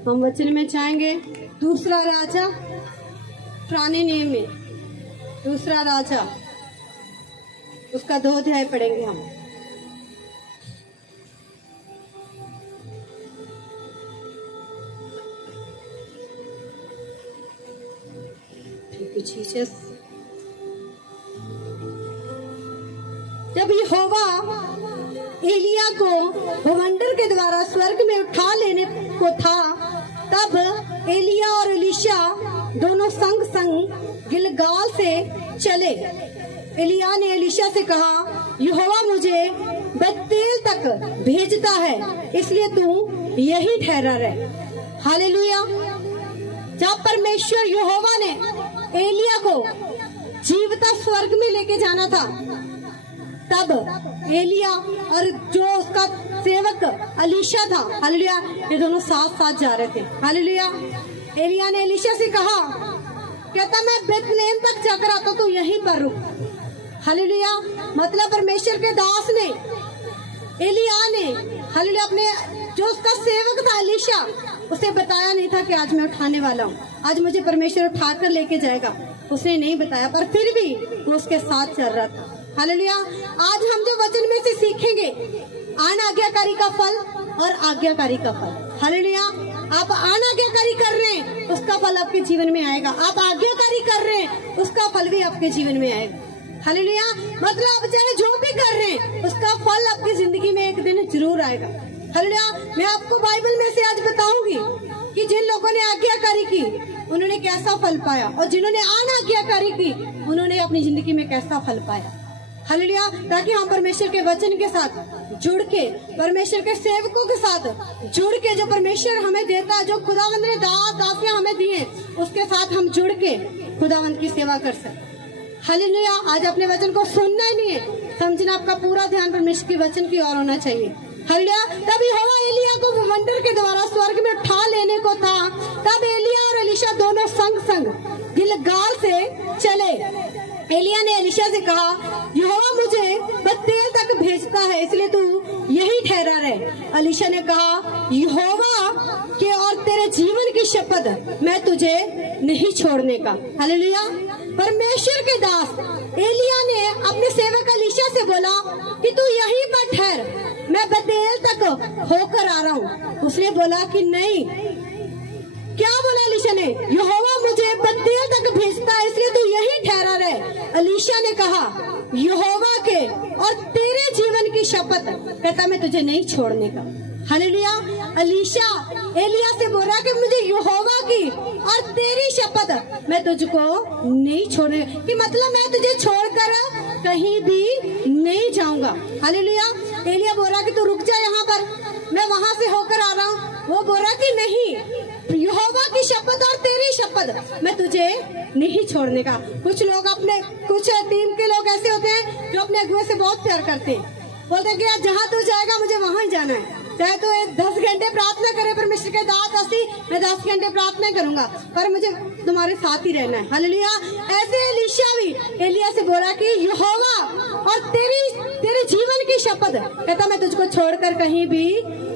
हम वचन में जाएंगे। दूसरा राजा, पुराने नियम में दूसरा राजा, उसका 2 अध्याय पढ़ेंगे हम। जब यहोवा एलिया को भवंडर के द्वारा स्वर्ग में उठा लेने को था, तब एलिया और एलीशा दोनों संग संग गिलगाल से चले। एलिया ने एलीशा से कहा, यहोवा मुझे बेतेल तक भेजता है, इसलिए तू यही ठहरा रहे। हालेलुया। जब परमेश्वर यहोवा ने एलिया को जीवता स्वर्ग में लेके जाना था, तब एलिया और जो उसका सेवक एलीशा था, हालेलुया, ये दोनों साथ साथ जा रहे थे। हालेलुया। एलिया ने एलीशा से कहा, कहता मैं बेतलेहम तक जाकर आता, तू यहीं पर रुक। हालेलुया। मतलब परमेश्वर के दास ने, एलिया ने, हालेलुया, अपने जो उसका सेवक था एलीशा, उसे बताया नहीं था कि आज मैं उठाने वाला हूँ, आज मुझे परमेश्वर उठाकर लेके जाएगा। उसने नहीं बताया, पर फिर भी वो उसके साथ चल रहा था। हालेलुया। आज हम जो वचन में से सीखेंगे, अनाज्ञाकारी का फल और आज्ञाकारी का फल। हालेलुया। आप अनाज्ञाकारी कर रहे हैं, उसका फल आपके जीवन में आएगा। आप आज्ञाकारी कर रहे हैं, उसका फल भी आपके जीवन में आएगा। हालेलुया। मतलब आप चाहे जो भी कर रहे हैं, उसका फल आपकी जिंदगी में एक दिन जरूर आएगा। हालेलुया। मैं आपको बाइबल में से आज बताऊंगी कि जिन लोगों ने आज्ञाकारी की, उन्होंने कैसा फल पाया, और जिन्होंने अनाज्ञाकारी की, उन्होंने अपनी जिंदगी में कैसा फल पाया। हालेलुया। ताकि हम परमेश्वर के वचन के साथ जुड़ के, परमेश्वर के सेवकों के साथ जुड़ के, जो परमेश्वर हमें देता, जो खुदावंद ने दासियां हमें दिए, उसके साथ हम जुड़ के खुदावंद की सेवा कर सकते। हालेलुया। आज अपने वचन को सुनना ही नहीं है, समझना, आपका पूरा ध्यान परमेश्वर के वचन की ओर होना चाहिए। हालेलुया। तब यहोवा एलिया को भवंडर के द्वारा स्वर्ग में उठा लेने को था, तब एलिया और एलीशा दोनों संग संग गिलगाल से चले। एलिया ने एलीशा से कहा, यहोवा मुझे बेतेल तक भेजता है, इसलिए तू यही ठहरा रहे। एलीशा ने कहा, यहोवा के और तेरे जीवन की शपथ, मैं तुझे नहीं छोड़ने का। हालेलुया। परमेश्वर के दास एलिया ने अपने सेवक एलीशा से बोला कि तू यहीं पर ठहर, मैं बेतेल तक होकर आ रहा हूँ। उसने बोला कि नहीं। क्या बोला एलीशा ने? यहोवा मुझे बेतेल तक भेजता है, इसलिए तू यहीं ठहरा रहे। एलीशा ने कहा, यहोवा के और तेरे जीवन की शपथ, कहता मैं तुझे नहीं छोड़ने का। हालेलुया। एलीशा एलिया से बोल रहा कि मुझे यहोवा की और तेरी शपथ, मैं तुझको नहीं छोड़ने की, मतलब मैं तुझे छोड़कर कहीं भी नहीं जाऊंगा। हालेलुया। एलिया बोल रहा कि तू रुक जा यहाँ पर, मैं वहां से होकर आ रहा हूँ। वो बोल रहा कि नहीं, यहोवा की शपथ और तेरी शपथ, मैं तुझे नहीं छोड़ने का। कुछ लोग अपने, कुछ टीम के लोग ऐसे होते हैं जो अपने अगुए से बहुत प्यार करते हैं, बोलते हैं कि जहाँ तू जाएगा मुझे वहां ही जाना है, चाहे तो 10 घंटे प्रार्थना करे परमेश्वर के दास हंसी, मैं 10 घंटे प्रार्थना करूंगा, पर मुझे तुम्हारे साथ ही रहना है। हालेलुया। ऐसे एलीशा भी एलिया से बोला कि यहोवा और तेरे जीवन की शपथ, कहता मैं तुझको छोड़कर कहीं भी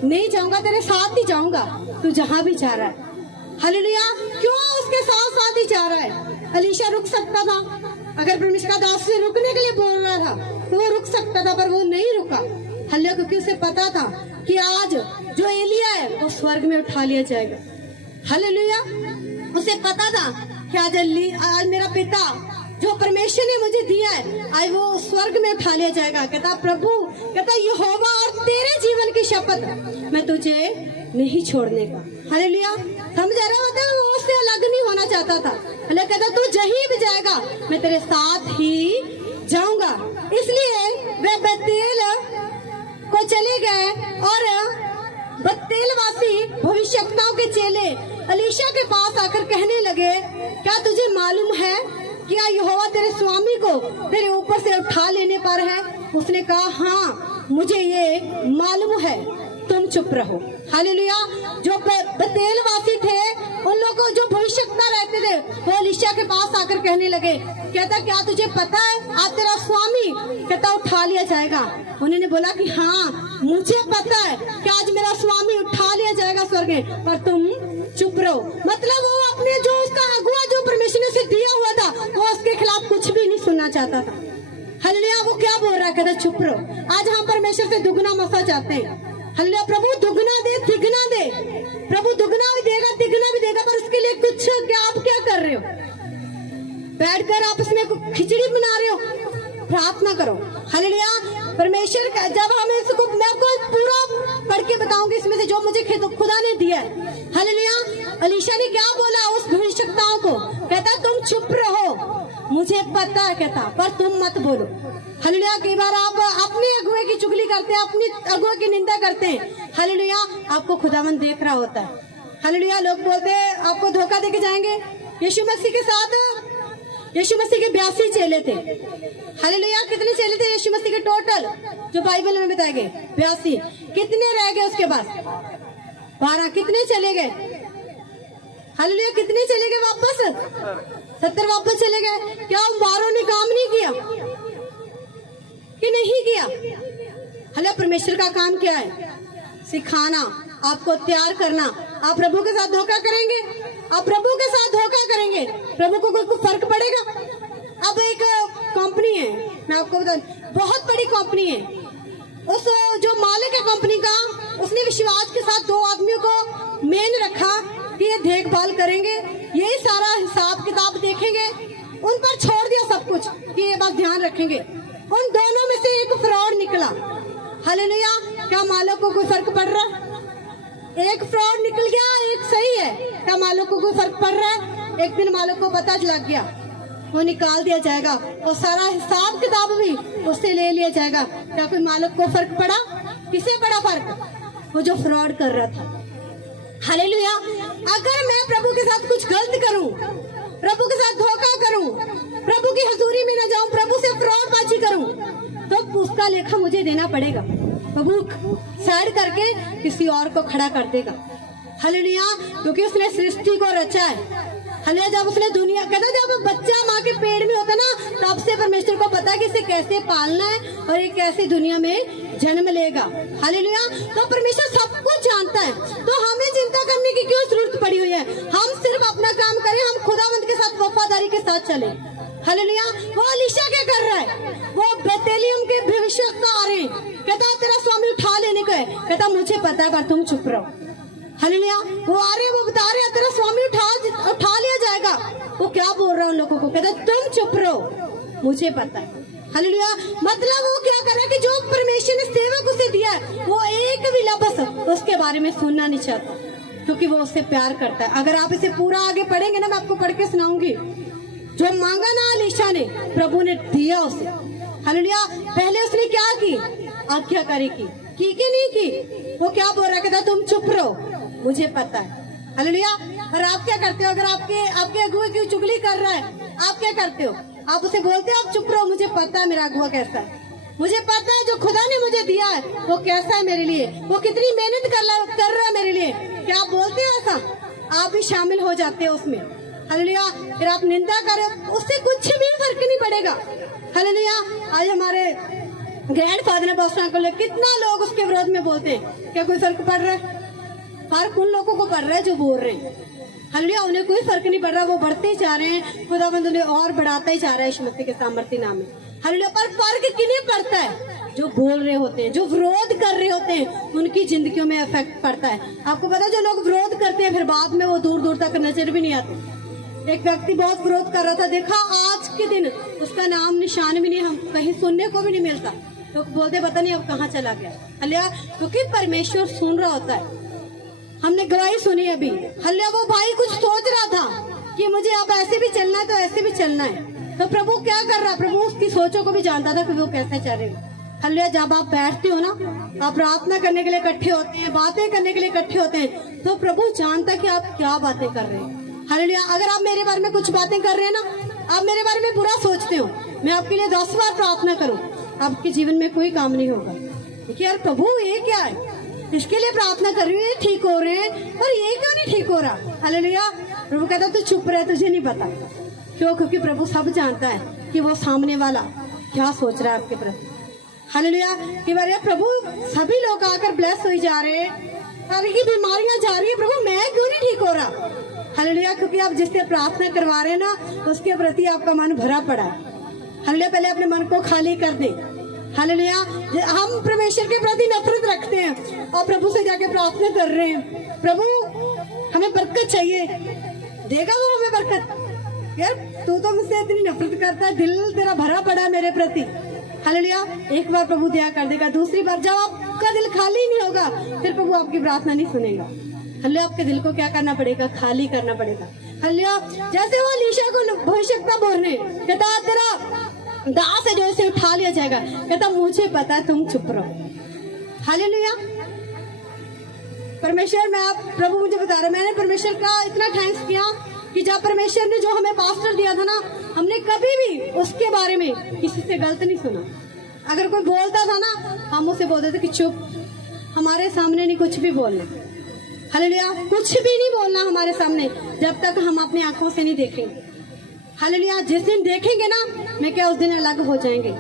नहीं जाऊंगा, तेरे साथ ही जाऊंगा, तू जहाँ भी जा रहा है। हालेलुया। क्यों उसके साथ साथ ही जा रहा है? एलीशा रुक सकता था, अगर परमेश्वर का दास से रुकने के लिए बोल रहा था तो वो रुक सकता था, पर वो नहीं रुका। हालेलुया। क्योंकि उसे पता था कि आज जो एलिया है वो स्वर्ग में उठा लिया जाएगा। हालेलुया। उसे पता था कि आज मेरा पिता जो परमेश्वर ने मुझे दिया है, आज वो स्वर्ग में उठा लिया जाएगा। कहता प्रभु, कहता यहोवा और तेरे जीवन की शपथ, मैं तुझे नहीं छोड़ने का। हालेलुया। समझ आ रहा है? वो उससे अलग नहीं होना चाहता था। हालेलुया। कहता तू जहीं भी जाएगा मैं तेरे साथ ही जाऊंगा। इसलिए वे बेतेल को चले गए, और बेतेलवासी भविष्यवक्ताओं के चेले एलीशा के पास आकर कहने लगे, क्या तुझे मालूम है क्या यहोवा तेरे स्वामी को तेरे ऊपर से उठा लेने पर है? उसने कहा, हाँ मुझे ये मालूम है, तुम चुप रहो। हालेलुया। जो बेतेलवासी थे उन लोगों जो भविष्यवक्ता रहते थे वो एलीशा के पास आकर कहने लगे, कहता क्या तुझे पता है आज तेरा स्वामी कहता उठा लिया जाएगा। उन्होंने बोला कि हाँ मुझे पता है कि आज मेरा स्वामी उठा लिया जाएगा स्वर्ग में, पर तुम चुप रहो। मतलब वो अपने जो उसका अगुआ जो परमेश्वर ने उसे दिया हुआ था वो उसके खिलाफ कुछ भी नहीं सुनना चाहता था। हालेलुया। वो क्या बोल रहा है, कहता चुप रहो। आज हम परमेश्वर से दुगना मसा चाहते हैं। हालेलुया। प्रभु दुगना दे तिगना दे, प्रभु दुगना भी देगा तिगना भी देगा, पर उसके लिए कुछ क्या आप क्या कर रहे हो? बैठकर आप उसमें खिचड़ी बना रहे हो? प्रार्थना करो। हालेलुया। परमेश्वर का जब हमें इसको मैं आपको पूरा पढ़ के बताऊंगी इसमें से जो मुझे खुदा ने दिया है। हालेलुया। एलीशा ने क्या बोला उस भविष्यवक्ताओं को, कहता तुम चुप रहो मुझे पता है, कहता पर तुम मत बोलो। हालेलुया। कई बार आप अपने अगुए की चुगली करते हैं, अपनी अगुए की निंदा करते हैं। हालेलुया। आपको खुदावंद देख रहा होता है। हालेलुया। लोग बोलते हैं आपको धोखा देके जाएंगे। यीशु मसीह के साथ यीशु मसीह के 82 चेले थे। हालेलुया। कितने चेले थे यीशु मसीह के टोटल जो बाइबल में बताए गए? 82। कितने रह गए उसके पास? 12। कितने चले गए? हालेलुया। कितने चले गए वापस? 70 वापस चले गए। क्या उन 12 ने काम नहीं किया कि नहीं किया? हालेलुया। परमेश्वर का काम क्या है? सिखाना, आपको तैयार करना। आप प्रभु के साथ धोखा करेंगे? आप प्रभु के साथ धोखा करेंगे, प्रभु को कोई फर्क पड़ेगा? अब एक कंपनी है, मैं आपको बता, बहुत बड़ी कंपनी है। उस जो मालिक है कंपनी का, उसने विश्वास के साथ 2 आदमियों को मेन रखा कि ये देखभाल करेंगे, ये सारा हिसाब किताब देखेंगे। उन पर छोड़ दिया सब कुछ कि ये बात ध्यान रखेंगे। उन दोनों में से एक फ्रॉड निकला। हालेलुया। क्या मालिक को कोई फर्क पड़ रहा है? एक फ्रॉड निकल गया, एक सही है। क्या मालिक को कोई फर्क पड़ रहा है? एक दिन मालिक को पता लग गया, वो निकाल दिया जाएगा और सारा हिसाब किताब भी उससे ले लिया जाएगा। क्या कोई मालिक को फर्क पड़ा? किसे पड़ा फर्क? वो जो फ्रॉड कर रहा था। हालेलुया। अगर मैं प्रभु के साथ कुछ गलत करूं, प्रभु के साथ धोखा करूं, प्रभु की हजूरी में न जाऊं, प्रभु से फ्रॉडबाजी करूं, तो उसका लेखा मुझे देना पड़ेगा। प्रभु साइड करके किसी और को खड़ा कर देगा। हालेलुया। क्योंकि उसने सृष्टि को रचा है। हालेलुया। जब उसने दुनिया, कहता जब बच्चा माँ के पेट में होता ना, तब से परमेश्वर को पता है कि इसे कैसे पालना है और ये कैसे दुनिया में जन्म लेगा। हालेलुया। तो परमेश्वर सब कुछ जानता है, तो हमें चिंता करने की क्यों जरूरत पड़ी हुई है? हम सिर्फ अपना काम करें, हम खुदावंद के साथ वफादारी के साथ चले। हालेलुया। वो एलीशा क्या कर रहा है? वो बेतेलियम के भविष्यवक्ता आ रहे हैं, कहता तेरा स्वामी उठा लेने को है, कहता मुझे पता है पर तुम चुप रहो। हालेलुया। वो आ रहे, वो बता रहे तेरा स्वामी उठा लिया जाएगा। वो क्या बोल रहा है उन लोगों को? कहता तुम चुप रहो मुझे पता है। हालेलुया। मतलब वो क्या कर रहा है कि जो परमेश्वर ने सेवक उसे दिया है, वो एक भी लफ्ज़ उसके बारे में सुनना नहीं चाहता, क्योंकि वो उससे प्यार करता है। अगर आप इसे पूरा आगे पढ़ेंगे ना, मैं आपको पढ़ के सुनाऊंगी। जो मांगा ना एलीशा ने, प्रभु ने दिया उसे। हालेलुया। पहले उसने क्या की? आज्ञाकारी की कि नहीं की? वो क्या बोल रहा है? कहता तुम चुप रहो मुझे पता है। हालेलुया। और आप क्या करते हो? अगर आपके अगुए की चुगली कर रहा है, आप क्या करते हो? आप उसे बोलते हो आप चुप रहो मुझे पता है मेरा अगुआ कैसा है, मुझे पता है जो खुदा ने मुझे दिया है वो कैसा है मेरे लिए, वो कितनी मेहनत कर रहा है मेरे लिए। क्या आप बोलते हो ऐसा? आप भी शामिल हो जाते हो उसमें। हालेलुया। फिर आप निंदा करो, उससे कुछ भी फर्क नहीं पड़ेगा। हालेलुया। आज हमारे ग्रैंडफादर ने पास्टर को लेकर कितना लोग उसके विरोध में बोलते हैं, क्या कोई फर्क पड़ रहा है? फर्क उन लोगों को पड़ रहा है जो बोल रहे हैं। हालेलुया। उन्हें कोई फर्क नहीं पड़ रहा, वो बढ़ते ही जा रहे हैं, खुदावंद उन्हें और बढ़ाता ही जा रहा है यीशु मसीह के सामर्थ्य नाम में। हालेलुया। पर फर्क किन्हें पड़ता है? जो बोल रहे होते हैं, जो विरोध कर रहे होते हैं, उनकी जिंदगियों में इफेक्ट पड़ता है। आपको पता है जो लोग विरोध करते हैं फिर बाद में वो दूर दूर तक नजर भी नहीं आते। एक व्यक्ति बहुत विरोध कर रहा था, देखा आज के दिन उसका नाम निशान भी नहीं, हम कहीं सुनने को भी नहीं मिलता। तो बोलते पता नहीं अब कहाँ चला गया। हालेलुया। क्योंकि परमेश्वर सुन रहा होता है। हमने गवाही सुनी अभी। हालेलुया। वो भाई कुछ सोच रहा था कि मुझे अब ऐसे भी चलना है तो ऐसे भी चलना है, तो प्रभु क्या कर रहा? प्रभु उसकी सोचों को भी जानता था कि वो कैसे चलेगा। हालेलुया। जब आप बैठते हो ना, आप प्रार्थना करने के लिए इकट्ठे होते हैं, बातें करने के लिए इकट्ठे होते हैं, तो प्रभु जानता है कि आप क्या बातें कर रहे हैं। हालेलुया। अगर आप मेरे बारे में कुछ बातें कर रहे हैं ना, आप मेरे बारे में बुरा सोचते हो, मैं आपके लिए 10 बार प्रार्थना करूं, आपके जीवन में कोई काम नहीं होगा। देखिए यार प्रभु ये क्या है, इसके लिए प्रार्थना कर रही हूँ, ये ठीक हो रहे हैं, पर ये क्यों नहीं ठीक ठीक हो रहा। हालेलुया। प्रभु कहता तू चुप रह, तुझे नहीं पता। क्यों? क्योंकि प्रभु सब जानता है कि वो सामने वाला क्या सोच रहा है आपके प्रति। हालेलुया। कि बार प्रभु सभी लोग आकर ब्लेस हो जा रहे हैं, सारी की बीमारियां जा रही है, प्रभु मैं क्यों नहीं ठीक हो रहा? हालेलुया। क्योंकि आप जिससे प्रार्थना करवा रहे हैं ना, उसके प्रति आपका मन भरा पड़ा है। हालेलुया। पहले अपने मन को खाली कर दे। हालेलुया। हम परमेश्वर के प्रति नफरत रखते हैं और प्रभु से जाके प्रार्थना कर रहे हैं, प्रभु हमें बरकत चाहिए, देगा वो हमें बरकत? यार तू तो मुझसे इतनी नफरत करता है, दिल तेरा भरा पड़ा है मेरे प्रति। हालेलुया। एक बार प्रभु दया कर देगा, दूसरी बार जब आपका दिल खाली नहीं होगा फिर प्रभु आपकी प्रार्थना नहीं सुनेगा। हालेलुया। आपके दिल को क्या करना पड़ेगा? खाली करना पड़ेगा। हालेलुया। जैसे वो एलीशा को भविष्यवक्ता बोलने कहता तेरा दास है जो इसे उठा लिया जाएगा, कहता मुझे पता है तुम चुप रहो। हालेलुया। परमेश्वर मैं आप प्रभु मुझे बता रहे, मैंने परमेश्वर का इतना थैंक्स किया कि जब परमेश्वर ने जो हमें पास्टर दिया था ना, हमने कभी भी उसके बारे में किसी से गलत नहीं सुना। अगर कोई बोलता था ना, हम उसे बोलते थे कि चुप, हमारे सामने नहीं कुछ भी बोलना। हालेलुया। कुछ भी नहीं बोलना हमारे सामने जब तक हम अपनी आंखों से नहीं देखेंगे। हालेलुया। जिस दिन देखेंगे ना, मैं क्या उस दिन अलग हो जाएंगे,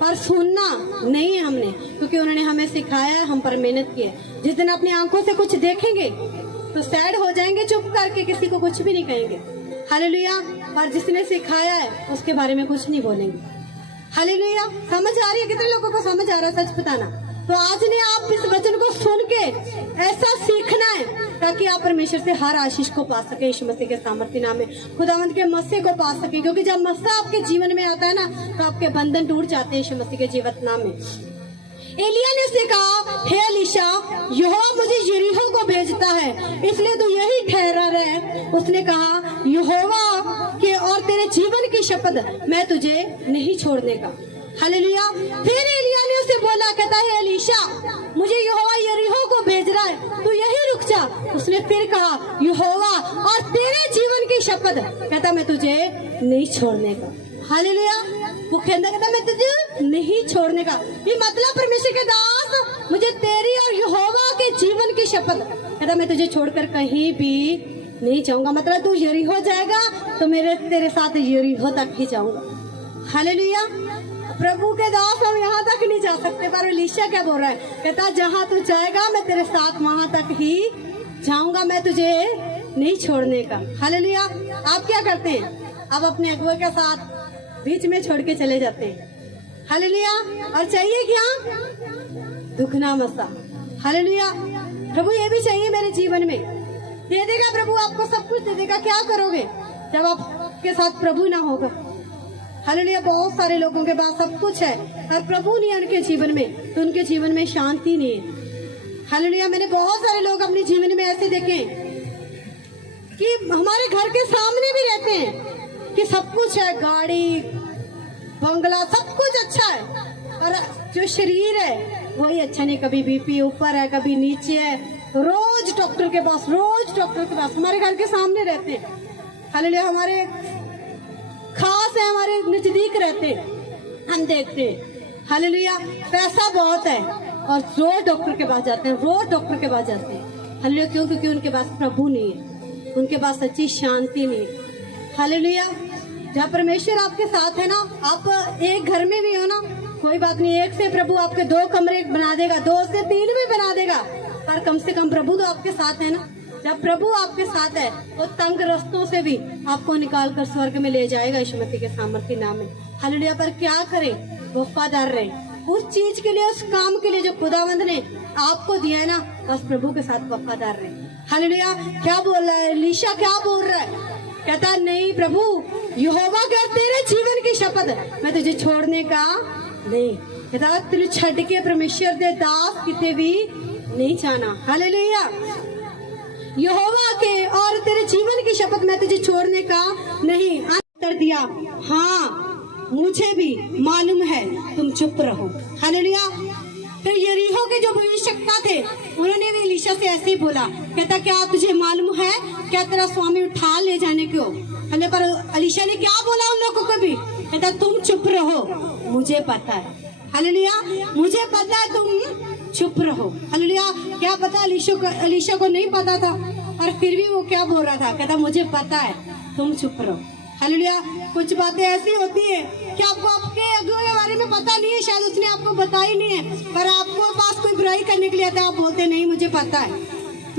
पर सुनना नहीं है हमने, क्योंकि उन्होंने हमें सिखाया है, हम पर मेहनत की है। जिस दिन अपनी आंखों से कुछ देखेंगे तो सैड हो जाएंगे, चुप करके किसी को कुछ भी नहीं कहेंगे। हालेलुया। और जिसने सिखाया है उसके बारे में कुछ नहीं बोलेंगे। हालेलुया। समझ आ रही है? कितने लोगों को समझ आ रहा है? सच बताना। तो आज ने आप इस वचन को सुन के ऐसा सीखना है ताकि आप परमेश्वर से हर आशीष को पा सके यीशु मसीह के सामर्थ्य नाम में, खुदावंद के मस्से को पा सके। क्योंकि जब मस्सा आपके जीवन में आता है ना, तो आपके बंधन टूट जाते हैं यीशु मसीह के जीवन नाम में। एलिया ने उससे कहा, हे एलीशा, यहोवा मुझे यरीहो को भेजता है, इसलिए तू यही ठहरा रहे। उसने कहा, यहोवा के और तेरे जीवन की शपथ, मैं तुझे नहीं छोड़ने का। हालेलुया। फिर एलिया ने उसे बोला, कहता है एलीशा, मुझे यहोवा यरीहो को भेज रहा है, तू यही रुक जा। उसने फिर कहा, यहोवा और तेरे जीवन की शपथ, कहता मैं तुझे नहीं छोड़ने का। हालेलुया। वो कहता मैं तुझे नहीं छोड़ने का। ये मतलब परमेश्वर के दास, मुझे तेरी और यहोवा के जीवन की शपथ, कहता मैं तुझे छोड़कर कहीं भी नहीं जाऊंगा। मतलब तू यरीहो जाएगा तो मेरे तेरे साथ यरीहो तक ही जाऊंगा। हालेलुया। प्रभु के दास हम यहाँ तक नहीं जा सकते, पर एलीशा क्या बोल रहा है? कहता जहाँ तू जाएगा मैं तेरे साथ वहां तक ही जाऊंगा, मैं तुझे नहीं छोड़ने का। हालेलुया। आप क्या करते हैं? आप अपने अगुआ के साथ बीच में छोड़ के चले जाते हैं। हालेलुया। और चाहिए क्या? दुखना मसा। हालेलुया। प्रभु ये भी चाहिए मेरे जीवन में, दे देगा प्रभु, आपको सब कुछ दे देगा। क्या करोगे जब आपके साथ प्रभु ना होगा? हालेलुया। बहुत सारे लोगों के पास सब कुछ है और प्रभु नहीं है उनके जीवन में, तो उनके जीवन में शांति नहीं है। हालेलुया। मैंने बहुत सारे लोग अपने जीवन में ऐसे देखे कि हमारे घर के सामने भी रहते हैं कि सब कुछ है, गाड़ी बंगला सब कुछ अच्छा है, और जो शरीर है वही अच्छा नहीं। कभी बीपी ऊपर है, कभी नीचे है, रोज डॉक्टर के पास, रोज डॉक्टर के पास। हमारे घर के सामने रहते हैं। हालेलुया। हमारे खास है, हमारे नजदीक रहते हैं, हम देखते हैं। हालेलुया। पैसा बहुत है और रोज डॉक्टर के पास जाते हैं, रोज डॉक्टर के पास जाते हैं। हालेलुया। क्यों? क्योंकि उनके पास प्रभु नहीं है, उनके पास सच्ची शांति नहीं है। हालेलुया। जब परमेश्वर आपके साथ है ना, आप एक घर में भी हो ना, कोई बात नहीं, एक से प्रभु आपके 2 कमरे बना देगा, 2 से 3 भी बना देगा, पर कम से कम प्रभु तो आपके साथ है ना। जब प्रभु आपके साथ है वो तंग रास्तों से भी आपको निकाल कर स्वर्ग में ले जाएगा यीशु मसीह के सामर्थ्य नाम में। हालेलुया। पर क्या करें? वफादार रहे उस चीज के लिए, उस काम के लिए जो खुदावंद ने आपको दिया है ना, बस प्रभु के साथ वफादार रहे। हालेलुया। क्या बोल रहा है एलीशा? क्या बोल रहा है? कहता नहीं प्रभु, यहोवा के तेरे जीवन की शपथ, मैं तुझे छोड़ने का नहीं। कहता तुझे छड़ के परमेश्वर दे दास किते भी नहीं जाना। हालेलुया। यहोवा के और तेरे जीवन की शपथ, मैं तुझे छोड़ने का नहीं। उत्तर दिया, हाँ मुझे भी मालूम है, तुम चुप रहो। हालेलुया। फिर यरीहो के जो भविष्यवक्ता थे उन्होंने भी एलीशा से ऐसे ही बोला, कहता क्या तुझे मालूम है क्या तेरा स्वामी उठा ले जाने को? पर एलीशा ने क्या बोला उन लोगों को भी? कहता तुम चुप रहो, मुझे पता है। हालेलुया। मुझे पता है तुम चुप रहो। हालेलुया। क्या पता अलीशा को नहीं पता था, और फिर भी वो क्या बोल रहा था, कहता मुझे पता है, तुम चुप रहो। हालेलुया। कुछ बातें ऐसी होती है कि आपको आपके अगुए के बारे में पता नहीं है, शायद उसने आपको बताई नहीं है, पर आपको पास कोई बुराई करने के लिए आता है, आप बोलते नहीं मुझे पता है,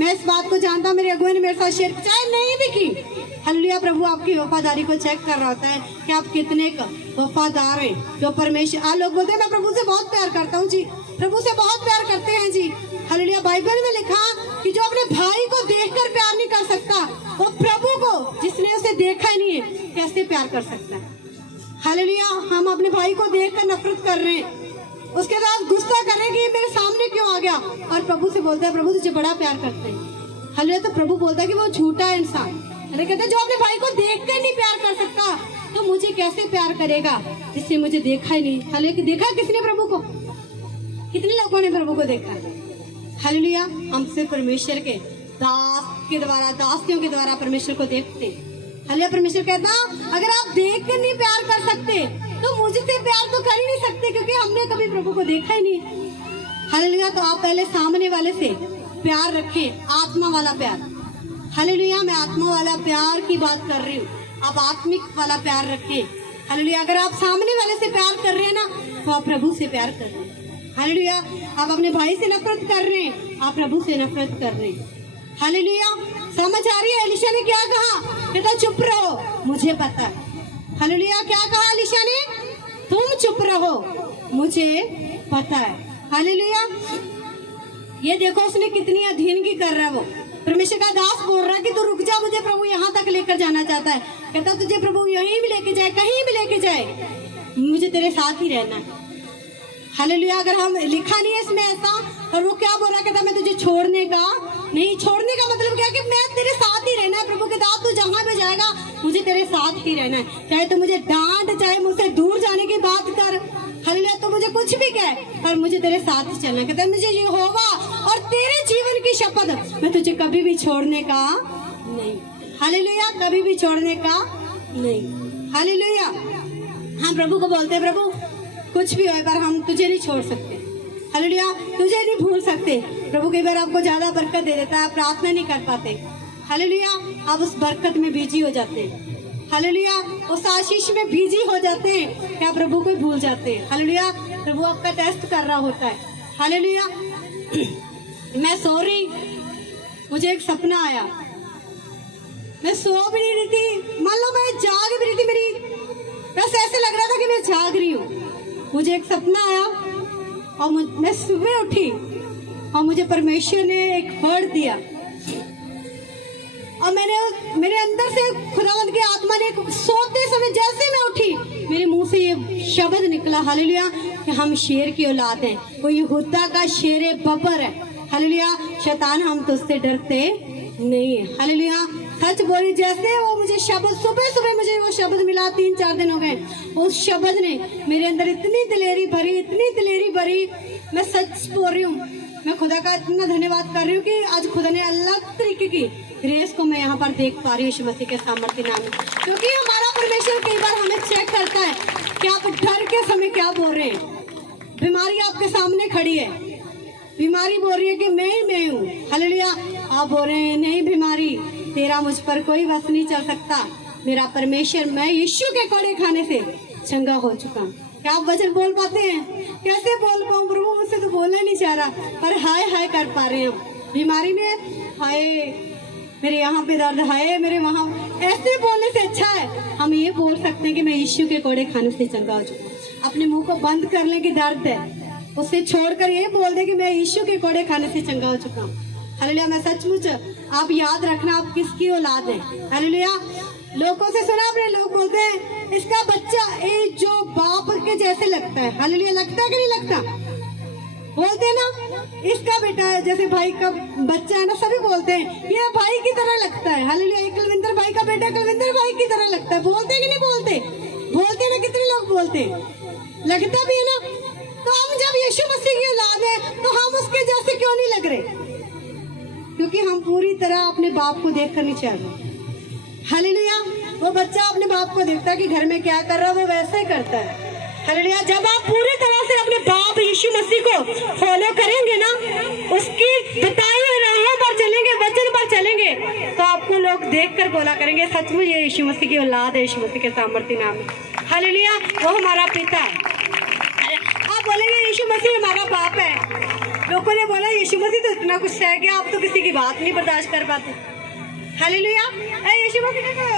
मैं इस बात को जानता हूँ, मेरे अगुए ने मेरे साथ शेयर चाहे नहीं भी की। हालेलुया। प्रभु आपकी वफादारी को चेक कर रहा होता है कि आप कितने वफादार हैं। जो परमेश्वर लोग बोलते हैं मैं प्रभु से बहुत प्यार करता हूँ जी, प्रभु से बहुत प्यार करते हैं जी। हालेलुया। बाइबल में लिखा कि जो अपने भाई को देखकर प्यार नहीं कर सकता, वो प्रभु को जिसने उसे देखा नहीं है कैसे प्यार कर सकता है। हालेलुया। हम अपने भाई को देखकर नफरत कर रहे हैं, उसके साथ गुस्सा कर रहे हैं कि ये मेरे सामने क्यों आ गया, और प्रभु से बोलते हैं प्रभु तुझे बड़ा प्यार करते हैं। हालेलुया। तो प्रभु बोलता है कि वो झूठा है इंसान। कहते हैं जो अपने भाई को देखकर नहीं प्यार कर सकता, तो मुझे कैसे प्यार करेगा जिसने मुझे देखा ही नहीं। हालेलुया। देखा किसने प्रभु को? कितने लोगों ने प्रभु को देखा? हालेलुया। हमसे परमेश्वर के दास के द्वारा, दासियों के द्वारा परमेश्वर को देखते। हालेलुया। परमेश्वर कहता अगर आप देख कर नहीं प्यार कर सकते तो मुझसे प्यार तो कर ही नहीं सकते, क्योंकि हमने कभी प्रभु को देखा ही नहीं। हालेलुया। तो आप पहले सामने वाले से प्यार रखें, आत्मा वाला प्यार। हालेलुया। मैं आत्मा वाला प्यार की बात कर रही हूँ, आप आत्मिक वाला प्यार रखें। हालेलुया। अगर आप सामने वाले से प्यार कर रहे हैं ना, तो आप प्रभु से प्यार कर रहे हैं। हालेलुया। आप अपने भाई से नफरत कर रहे हैं, आप प्रभु से नफरत कर रहे हैं। हालेलुया। समझ आ रही है? एलिशा ने क्या कहा? कहता चुप रहो, मुझे पता है। हालेलुया। क्या कहा एलिशा ने? तुम चुप रहो, मुझे पता है। हालेलुया। ये देखो उसने कितनी अधीनगी कर रहा है। वो परमेश्वर का दास बोल रहा है कि तू रुक जा, मुझे प्रभु यहाँ तक लेकर जाना चाहता है। कहता तुझे प्रभु यहीं भी लेके जाए, कहीं भी लेके जाए, मुझे तेरे साथ ही रहना है। हालेलुया। अगर हम लिखा नहीं है इसमें ऐसा, और वो क्या बोल रहा है, कहता मैं तुझे छोड़ने का नहीं। छोड़ने का मतलब क्या कि मैं तेरे साथ ही रहना है। प्रभु के दास तू जहाँ भी जाएगा मुझे तेरे साथ ही रहना है, चाहे तो मुझे डांट, चाहे मुझसे दूर जाने की बात कर। हालेलुया। तो मुझे कुछ भी कहे, पर मुझे तेरे साथ ही चलना। कहता मुझे ये होगा और तेरे जीवन की शपथ, मैं तुझे कभी भी छोड़ने का नहीं। हालेलुया। कभी भी छोड़ने का नहीं। हालेलुया। हम प्रभु को बोलते हैं प्रभु कुछ भी हो पर हम तुझे नहीं छोड़ सकते। हालेलुया। तुझे नहीं भूल सकते। प्रभु कई बार आपको ज्यादा बरकत दे देता है, आप प्रार्थना नहीं कर पाते। हालेलुया। आप उस बरकत में बिजी हो जाते हैं। हालेलुया। उस आशीष में बिजी हो जाते हैं, क्या प्रभु को भूल जाते हैं। हालेलुया। प्रभु आपका टेस्ट कर रहा होता है। हालेलुया। मैं सो रही, मुझे एक सपना आया, मैं सो भी नहीं रही थी, मान लो मैं जाग भी रही थी, मेरी बस ऐसे लग रहा था कि मैं जाग रही हूँ। मुझे एक सपना आया और मैं सुबह उठी और मुझे परमेश्वर ने एक वर्ड दिया, और मेरे अंदर से खुदावंद की आत्मा ने सोते समय जैसे मैं उठी मेरे मुंह से ये शब्द निकला। हालेलुया। कि हम शेर की औलाद हैं, वो यहूदा का शेर बबर है। हालेलुया। शैतान हम तो उससे डरते नहीं है। हालेलुया। सच बोली। जैसे वो मुझे शब्द सुबह मुझे वो शब्द मिला, 3-4 दिन हो गए, उस शब्द ने मेरे अंदर इतनी दिलेरी भरी, इतनी दिलेरी भरी। मैं सच बोल रही हूँ, मैं खुदा का इतना धन्यवाद कर रही हूँ कि आज खुदा ने अलग तरीके की ग्रेस को मैं यहाँ पर देख पा रही हूँ यीशु मसीह के सामर्थ्य नाम में। क्योंकि हमारा परमेश्वर कई बार हमें चेक करता है कि आप डर के समय क्या बोल रहे हैं। बीमारी आपके सामने खड़ी है, बीमारी बोल रही है कि मैं हूँ। हालेलुया। आप बोल रहे हैं नहीं बीमारी, तेरा मुझ पर कोई बस नहीं चल सकता, मेरा परमेश्वर, मैं यीशु के कोड़े खाने से चंगा हो चुका। क्या आप वचन बोल पाते हैं? कैसे बोल पाऊँ प्रभु, मुझसे तो बोलना नहीं चाह रहा, पर हाय हाय कर पा रहे हैं हम। बीमारी में हाय, मेरे यहाँ पे दर्द, हाय मेरे वहाँ, ऐसे बोलने से अच्छा है हम ये बोल सकते हैं कि मैं यीशु के कोड़े खाने से चंगा हो चुका। अपने मुंह को बंद कर ले कि दर्द है, उसे छोड़कर ये बोल दे कि मैं यीशु के कोड़े खाने से चंगा हो चुका हूँ। हालेलुया। मैं सचमुच, आप याद रखना आप किसकी औलाद है। हालेलुया। लोगों से सुना आपने, लोग बोलते हैं इसका बच्चा जो बाप के जैसे लगता है। हालेलुया। लगता कि नहीं लगता? बोलते हैं ना, इसका बेटा जैसे भाई का बच्चा है ना, सभी बोलते हैं ये भाई की तरह लगता है। हालेलुया। कुलविंदर भाई का बेटा कुलविंदर भाई की तरह लगता है। बोलते कि नहीं बोलते? बोलते ना, कितने लोग बोलते, लगता भी है ना। तो हम जब यीशु मसीह की औलाद है तो हम उसके जैसे क्यों नहीं लग रहे? क्योंकि हम पूरी तरह अपने बाप को देख कर नहीं चल रहे। हालेलुया। वो बच्चा अपने बाप को देखता है कि घर में क्या कर रहा है, वो वैसे ही करता है। हालेलुया। जब आप पूरी तरह से अपने बाप यीशु मसीह को फॉलो करेंगे ना, उसकी बताई हुई राहों पर चलेंगे, वचन पर चलेंगे, तो आपको लोग देखकर बोला करेंगे सचमुच ये यीशु मसीह की औलाद है, यीशु मसीह के सामर्थ्य नाम में। हालेलुया। वो हमारा पिता है। आप बोलेंगे यीशु मसीह हमारा बाप है। लोगों ने बोला यीशु मसीह तो इतना कुछ है कि आप तो किसी की बात नहीं बर्दाश्त कर पाते। हालेलुया।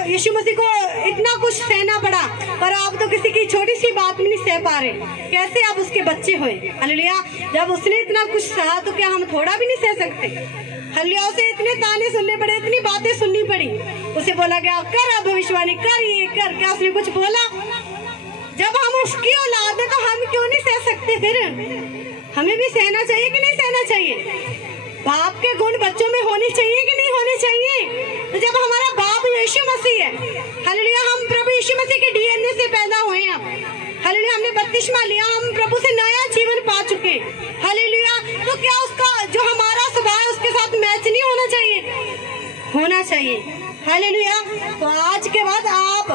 यीशु मसीह को इतना कुछ सहना पड़ा, पर आप तो किसी की छोटी सी बात भी नहीं सह पा रहे। कैसे आप उसके बच्चे हुए? हालेलुया। जब उसने इतना कुछ सहा तो क्या हम थोड़ा भी नहीं सह सकते? हालेलुया। उसे इतने ताने सुनने पड़े, इतनी बातें सुननी पड़ी। उसे बोला गया कर अब भविष्यवाणी कर, ये कर। क्या उसने कुछ बोला? जब हम उसकी औलाद है तो हम क्यों नहीं सह सकते? फिर हमें भी सहना चाहिए कि नहीं सहना चाहिए? बाप के गुण बच्चों में होने चाहिए कि नहीं होने चाहिए? तो जब हमारा बाप यीशु मसीह है, हालेलुया, हम प्रभु यीशु मसीह के डीएनए से पैदा हुए हैं। हालेलुया। हमने बपतिस्मा लिया, हम प्रभु से नया जीवन पा चुके। हालेलुया। तो क्या उसका जो हमारा स्वभाव है उसके साथ मैच नहीं होना चाहिए? होना चाहिए। हालेलुया। तो आज के बाद आप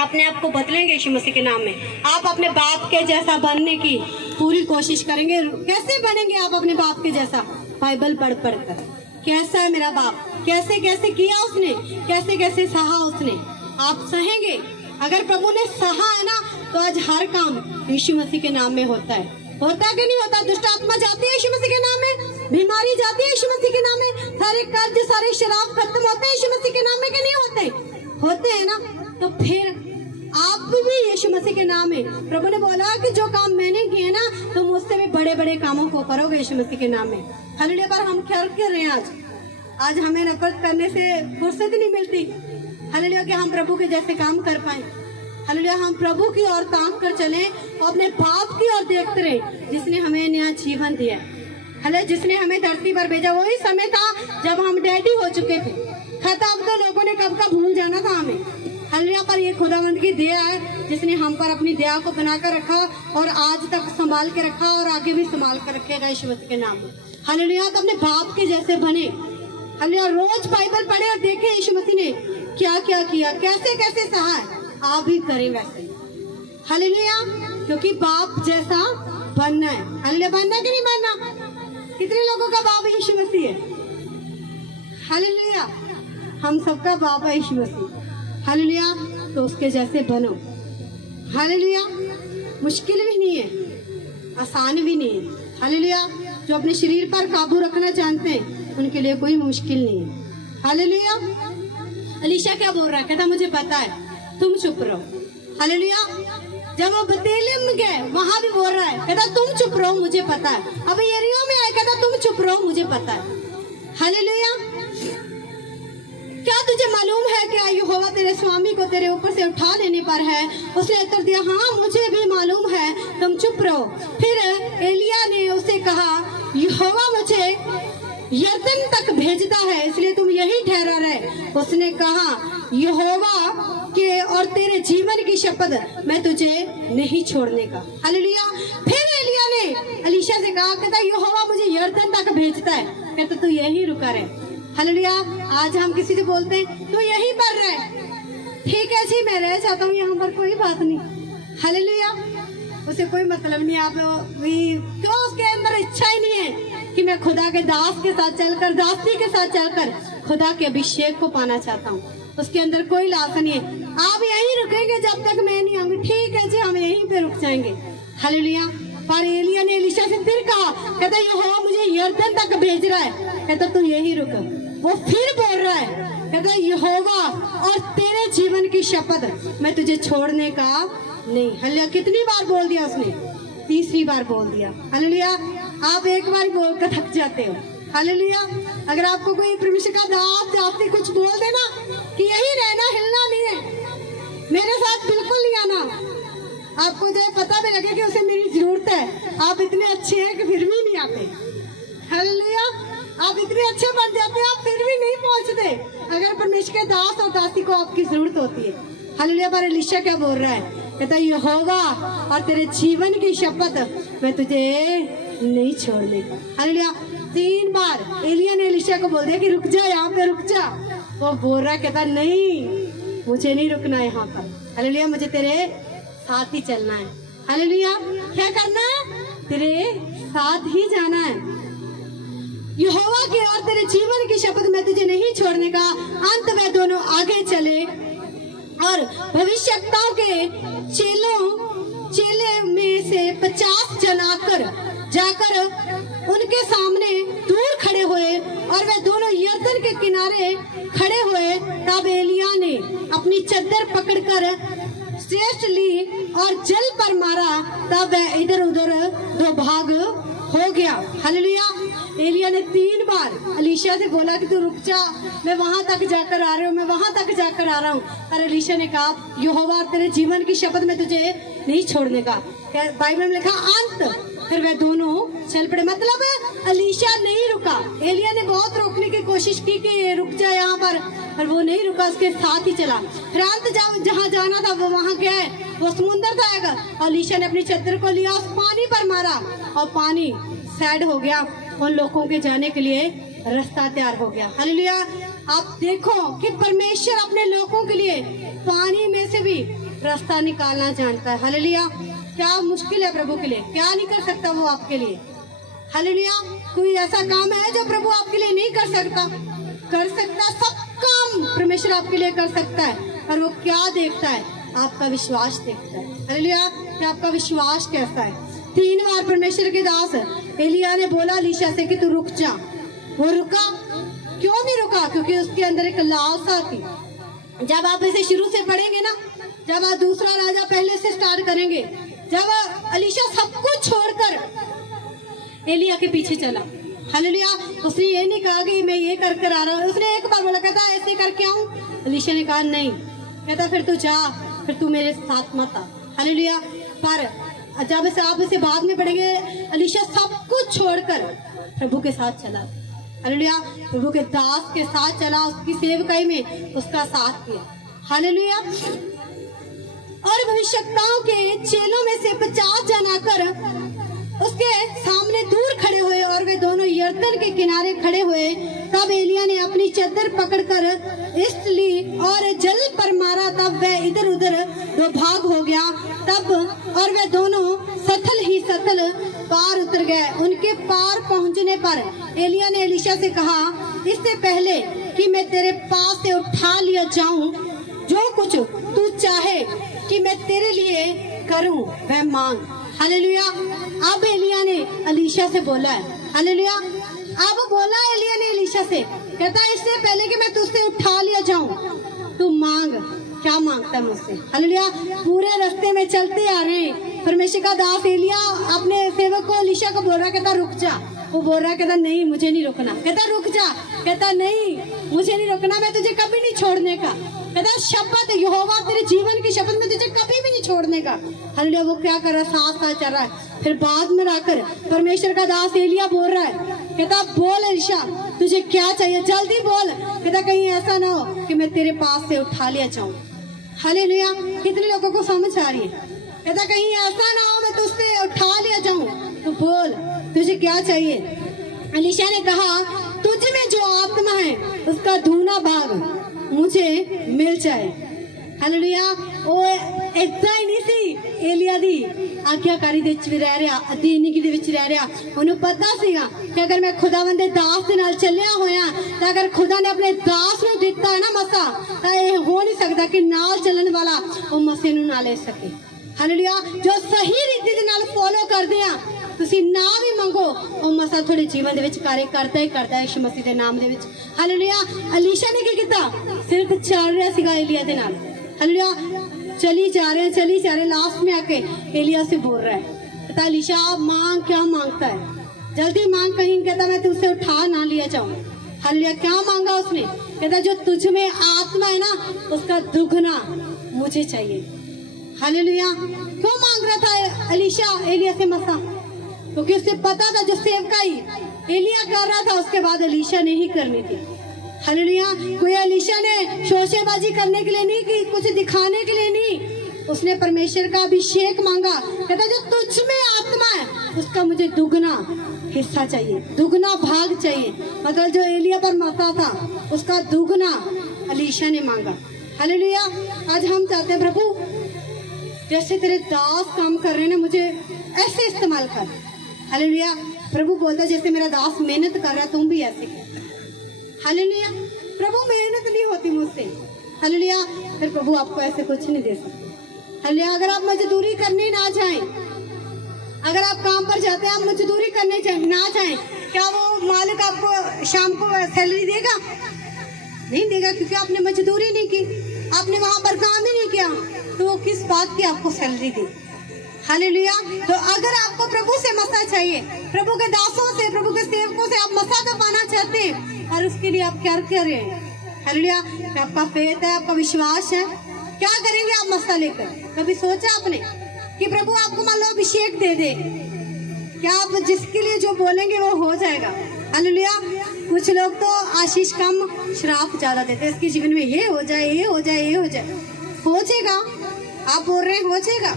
अपने आप को बदलेंगे यीशु मसीह के नाम में। आप अपने बाप के जैसा बनने की पूरी कोशिश करेंगे। कैसे बनेंगे आप अपने बाप के जैसा? बाइबल पढ़ कर। कैसा है मेरा बाप, कैसे कैसे किया उसने, कैसे कैसे सहा उसने, आप सहेंगे। अगर प्रभु ने सहा है ना, तो आज हर काम यीशु मसीह के नाम में होता है। होता है कि नहीं होता? दुष्ट आत्मा जाती है यीशु मसीह के नाम में, बीमारी जाती है यीशु मसीह के नाम में, सारे कर्ज सारे शराब खत्म होते हैं यीशु मसीह के नाम में कि नहीं होते? होते हैं ना। तो फिर आप भी यीशु मसीह के नाम में, प्रभु ने बोला कि जो काम मैंने किए ना, तुम मुझसे भी बड़े बड़े कामों को करोगे यीशु मसीह के नाम में। हालेलुया। पर हम क्या कर रहे हैं आज हमें नफरत करने से फुर्सत नहीं मिलती। हालेलुया। कि हम प्रभु के जैसे काम कर पाए। हालेलुया। हम प्रभु की ओर ताक कर चलें और अपने बाप की ओर देखते रहे, जिसने हमें नया जीवन दिया। हालेलुया। जिसने हमें धरती पर भेजा। वही समय था जब हम डैडी हो चुके थे। खत्म तो लोगों ने कब का भूल जाना था हमें। हालेलुया। पर ये खुदावंद की दया है, जिसने हम पर अपनी दया को बनाकर रखा और आज तक संभाल के रखा और आगे भी संभाल कर रखेगा यीशु मसीह के नाम में। हालेलुया। तो अपने बाप के जैसे बने। हालेलुया। रोज बाइबल पढ़े और देखे यीशु मसीह ने क्या क्या किया, कैसे कैसे सहा है। आप भी करें वैसे। हालेलुया। क्योंकि बाप जैसा बनना है। हालेलुया। बनना कि नहीं बनना? कितने लोगों का बाप यीशु मसीह है? हालेलुया। हम सबका बाप है यीशु मसीह। हालेलुया। तो उसके जैसे बनो। हालेलुया। मुश्किल भी नहीं है, आसान भी नहीं है। हालेलुया। जो अपने शरीर पर काबू रखना जानते हैं उनके लिए कोई मुश्किल नहीं है। हालेलुया। अलीशा क्या बोल रहा है? कहता मुझे पता है, तुम चुप रहो। हालेलुया। जब वो बतेलिम गए वहां भी बोल रहा है, कहता तुम चुप रहो, मुझे पता है। अब यरीहो में आए, कहता तुम चुप रहो, मुझे पता है। हालेलुया। क्या तुझे मालूम है कि यहोवा तेरे स्वामी को तेरे ऊपर से उठा लेने पर है? उसने उत्तर दिया, हाँ मुझे भी मालूम है, तुम चुप रहो। फिर एलिया ने उसे कहा, यहोवा मुझे यरदन तक भेजता है, इसलिए तुम यही ठहरा रहे। उसने कहा, यहोवा के और तेरे जीवन की शपथ, मैं तुझे नहीं छोड़ने का। हालेलुया। फिर एलिया ने अलीशा से कहा, कहता यहोवा मुझे यरदन तक भेजता है, कहता तू यही रुका रहे। हालेलुया। आज हम किसी से बोलते हैं तो यहीं पर रहे, ठीक है जी मैं रह जाता हूँ यहाँ पर, कोई बात नहीं। हालेलुया। उसे कोई मतलब नहीं। आप क्यों? उसके अंदर इच्छा ही नहीं है कि मैं खुदा के दास के साथ चलकर, दासी के साथ चलकर खुदा के अभिषेक को पाना चाहता हूँ। उसके अंदर कोई लालसा नहीं है। आप यहीं रुकेंगे जब तक मैं नहीं आऊंगी, ठीक है जी हम यहीं पे रुक जाएंगे। हालेलुया। पर एलिया ने एलीशा से फिर कहा, कहता यहोवा मुझे यरदन तक भेज रहा है, कहता तू यहीं रुक। वो फिर बोल रहा है, कहता यहोवा और तेरे जीवन की शपथ, मैं तुझे छोड़ने का नहीं। हालेलुया। कितनी बार बोल दिया उसने? तीसरी बार बोल दिया। हालेलुया। आप एक बार बोल कर थक जाते हो। हालेलुया। अगर आपको कोई परमेश्वर का दास दासी कुछ बोल देना कि यही रहना, हिलना नहीं है, मेरे साथ बिल्कुल नहीं आना, आपको जो पता भी लगे कि उसे मेरी जरूरत है, आप इतने अच्छे हैं कि फिर भी नहीं आते। हालेलुया। आप इतने अच्छे बन जाते हैं, आप फिर भी नहीं पहुंचते अगर परमेश्वर के दास और दासी को आपकी जरूरत होती है। हालेलुया। पर एलीशा क्या बोल रहा है? कहता यहोवा और तेरे जीवन की शपथ, मैं तुझे नहीं छोड़ने का। हालेलुया। 3 बार एलिया ने एलीशा को बोल दिया कि रुक जा, यहाँ पे रुक जा। वो बोल रहा, कहता नहीं मुझे नहीं रुकना यहाँ पर। हालेलुया। मुझे तेरे साथ ही चलना है। हालेलुया। क्या करना? तेरे साथ ही जाना है। यहोवा की और तेरे जीवन की शपथ में तुझे नहीं छोड़ने का। अंत में दोनों आगे चले और भविष्यवक्ताओं के चेले में से 50 जन आकर जाकर उनके सामने दूर खड़े हुए और वे दोनों यरदन के किनारे खड़े हुए। तब एलिय्याह ने अपनी चद्दर पकड़कर श्रेष्ठ ली और जल पर मारा, तब वह इधर उधर दो भाग हो गया। हालेलुया। एलिय्याह ने 3 बार एलीशा से बोला कि तू रुक जा, मैं वहां तक जाकर आ रहा हूँ, मैं वहां तक जाकर आ रहा हूँ। और एलीशा ने कहा, यहोवा तेरे जीवन की शपथ में तुझे नहीं छोड़ने का। बाइबल में लिखा अंत। फिर वे दोनों चल पड़े। मतलब एलीशा नहीं रुका। एलिय्याह ने बहुत रोकने की कोशिश की कि रुक जा यहाँ पर वो नहीं रुका, उसके साथ ही चला। फिर अंत जहाँ जाना था वो वहाँ क्या है, वो समुंदर था आएगा। और एलीशा ने अपनी चद्दर को लिया, उस पानी पर मारा और पानी सैड हो गया। उन लोगों के जाने के लिए रास्ता तैयार हो गया। हालेलुया। आप देखो कि परमेश्वर अपने लोगों के लिए पानी में से भी रास्ता निकालना जानता है। हालेलुया। क्या मुश्किल है प्रभु के लिए? क्या नहीं कर सकता वो आपके लिए? हालेलुया। कोई ऐसा काम है जो प्रभु आपके लिए नहीं कर सकता? कर सकता। सब काम परमेश्वर आपके लिए कर सकता है। और वो क्या देखता है? आपका विश्वास देखता है। हालेलुया। कि आपका विश्वास कैसा है। 3 बार परमेश्वर के दास एलिय्याह ने बोला एलीशा से कि तू रुक जा। वो रुका। क्यों नहीं रुका? क्योंकि उसके अंदर एक लालसा थी। जब आप इसे शुरू से पढ़ेंगे ना, जब आप दूसरा राजा पहले से स्टार्ट करेंगे, जब एलीशा सब कुछ छोड़कर एलिय्याह के पीछे चला। हालेलुया। उसने ये नहीं कहा कि मैं ये कर कर आ रहा हूँ। उसने एक बार बोला, कहता ऐसे करके आऊं। एलीशा ने कहा नहीं। कहता फिर तू जा, फिर तू मेरे साथ मत आ। हालेलुया। पर जब से आप इसे बाद में पढ़ेंगे, एलीशा सब कुछ छोड़कर प्रभु के साथ चला। हालेलुया। प्रभु के दास के साथ चला, उसकी सेवकाई में उसका साथ दिया। हालेलुया। और भविष्यवक्ताओं के चेलों में से 50 जन आकर उसके सामने दूर खड़े हुए और वे दोनों यरदन के किनारे खड़े हुए। तब एलिय्याह ने अपनी चद्दर पकड़कर इस्ट ली और जल पर मारा, तब वह इधर उधर दो भाग हो गया। तब और वे दोनों सतल ही सतल पार उतर गए। उनके पार पहुंचने पर एलिय्याह ने एलीशा से कहा, इससे पहले कि मैं तेरे पास से उठा लिया जाऊं, जो कुछ तू चाहे कि मैं तेरे लिए करूं वह मांग। हालेलुया। अब एलिय्याह ने एलीशा से बोला है। हालेलुया। अब बोला एलिय्याह ने एलीशा से, कहता इससे पहले कि मैं तुझसे उठा लिया जाऊं, तू मांग। क्या मांगता है मुझसे? हालेलुया। पूरे रास्ते में चलते आ रहे हैं। परमेश्वर का दास एलिय्याह अपने सेवक को एलीशा को बोल रहा, कहता रुक जा। वो बोल रहा, कहता नहीं मुझे नहीं रुकना। कहता रुक जा। कहता नहीं मुझे नहीं रुकना, मैं तुझे कभी नहीं छोड़ने का। कहता शपथ, यहोवा तेरे जीवन की शपथ में तुझे कभी भी नहीं छोड़ने का। हालेलुया। वो क्या कर रहा है? साथ चल रहा है। फिर बाद में आकर परमेश्वर का दास एलिय्याह बोल रहा है, कहता बोल एलीशा तुझे क्या चाहिए, जल्दी बोल। कहता कहीं ऐसा ना हो कि मैं तेरे पास से उठा लिया जाऊं। हालेलुया। कितने लोगों को समझ आ रही है? कहता कहीं ऐसा ना हो मैं तुझसे उठा लिया जाऊं, तो बोल तुझे क्या चाहिए। एलीशा ने कहा, तुझ में जो आत्मा है उसका दूना भाग मुझे मिल जाए। हालेलुया। ਉਹ ਏਦਾਂ ਹੀ नहीं सी एलिय्याह दी आज्ञाकारी ਦੇ ਵਿੱਚ ਰਹਿ ਰਿਹਾ, ਅਧੀਨਗੀ ਦੇ ਵਿੱਚ ਰਹਿ ਰਿਹਾ। ਉਹਨੂੰ ਪਤਾ ਸੀਗਾ ਕਿ ਅਗਰ ਮੈਂ ਖੁਦਾਵੰਦ ਦੇ ਦਾਸ ਦੇ ਨਾਲ ਚੱਲਿਆ ਹੋਇਆ ਤਾਂ ਅਗਰ ਖੁਦਾ ਨੇ ਆਪਣੇ ਦਾਸ ਨੂੰ ਦਿੱਤਾ ਹੈ ਨਾ ਮਸਾ, ਤਾਂ ਇਹ ਹੋ ਨਹੀਂ ਸਕਦਾ ਕਿ ਨਾਲ ਚੱਲਣ ਵਾਲਾ ਉਹ ਮਸੇ ਨੂੰ ਨਾ ਲੈ ਸਕੇ। ਹਾਲੇਲੂਇਆ। ਜੋ ਸਹੀ ਰੀਤੀ ਦੇ ਨਾਲ ਫੋਲੋ ਕਰਦੇ ਆ, ਤੁਸੀਂ ਨਾ ਵੀ ਮੰਗੋ, ਉਹ ਮਸਾ ਤੁਹਾਡੇ ਜੀਵਨ ਦੇ ਵਿੱਚ ਕਾਰਜ ਕਰਦਾ ਹੀ ਕਰਦਾ ਹੈ, ਯਿਸੂ ਮਸੀਹ ਦੇ ਨਾਮ ਦੇ ਵਿੱਚ। ਹਾਲੇਲੂਇਆ। एलीशा ने ਕੀ ਕੀਤਾ? ਸਿਰਫ ਚੱਲ ਰਿਹਾ ਸੀਗਾ एलिय्याह ਦੇ ਨਾਲ। हालेलुया। चली जा रहे लास्ट में आके एलिय्याह से बोल रहा है, कहता एलीशा मांग। क्या मांगता है? जल्दी मांग। कहीं कहता मैं तुझसे उठा ना लिया जाऊं। हालेलुया। क्या मांगा उसने? कहता जो तुझ में आत्मा है ना उसका दुगना मुझे चाहिए। हालेलुया। क्यों मांग रहा था एलीशा एलिय्याह से मसा? क्योंकि उसे पता था जो सेवकाई एलिय्याह कर रहा था उसके बाद एलीशा ने ही करनी थी। हालेलुया। कोई एलीशा ने शोशेबाजी करने के लिए नहीं की, कुछ दिखाने के लिए नहीं। उसने परमेश्वर का अभिषेक मांगा। कहता जो तुझ में आत्मा है उसका मुझे दुगना हिस्सा चाहिए, दुगना भाग चाहिए। मतलब जो एलिय्याह पर मसा था उसका दुगना एलीशा ने मांगा। हालेलुया। आज हम चाहते हैं प्रभु जैसे तेरे दास काम कर रहे हैं ना, मुझे ऐसे इस्तेमाल कर। हालेलुया। प्रभु बोलता जैसे मेरा दास मेहनत कर रहा है तुम भी ऐसे कर। हालेलुया। प्रभु मेहनत नहीं होती मुझसे। हालेलुया। फिर प्रभु आपको ऐसे कुछ नहीं दे सकते। हालेलुया। अगर आप मजदूरी करने ना जाएं, अगर आप काम पर जाते हैं, आप मजदूरी करने ना जाएं, क्या वो मालिक आपको शाम को सैलरी देगा? नहीं देगा, क्योंकि आपने मजदूरी नहीं की, आपने वहां पर काम ही नहीं किया, तो वो किस बात की आपको सैलरी दे। हालेलुया। तो अगर आपको प्रभु से मसा चाहिए, प्रभु के दासों से, प्रभु के सेवकों से आप मसा तो पाना चाहते हैं, और उसके लिए आप क्या करें? हालेलुया। आपका फेथ है, आपका विश्वास है, क्या करेंगे आप मसा लेकर? कभी सोचा आपने कि प्रभु आपको मान लो अभिषेक दे दे, क्या आप जिसके लिए जो बोलेंगे वो हो जाएगा? हालेलुया। कुछ लोग तो आशीष कम श्राप ज्यादा देते हैं, इसके जीवन में ये हो जाए, ये हो जाए, ये हो जाए। हो जाएगा, आप बोल रहे हैं हो जाएगा,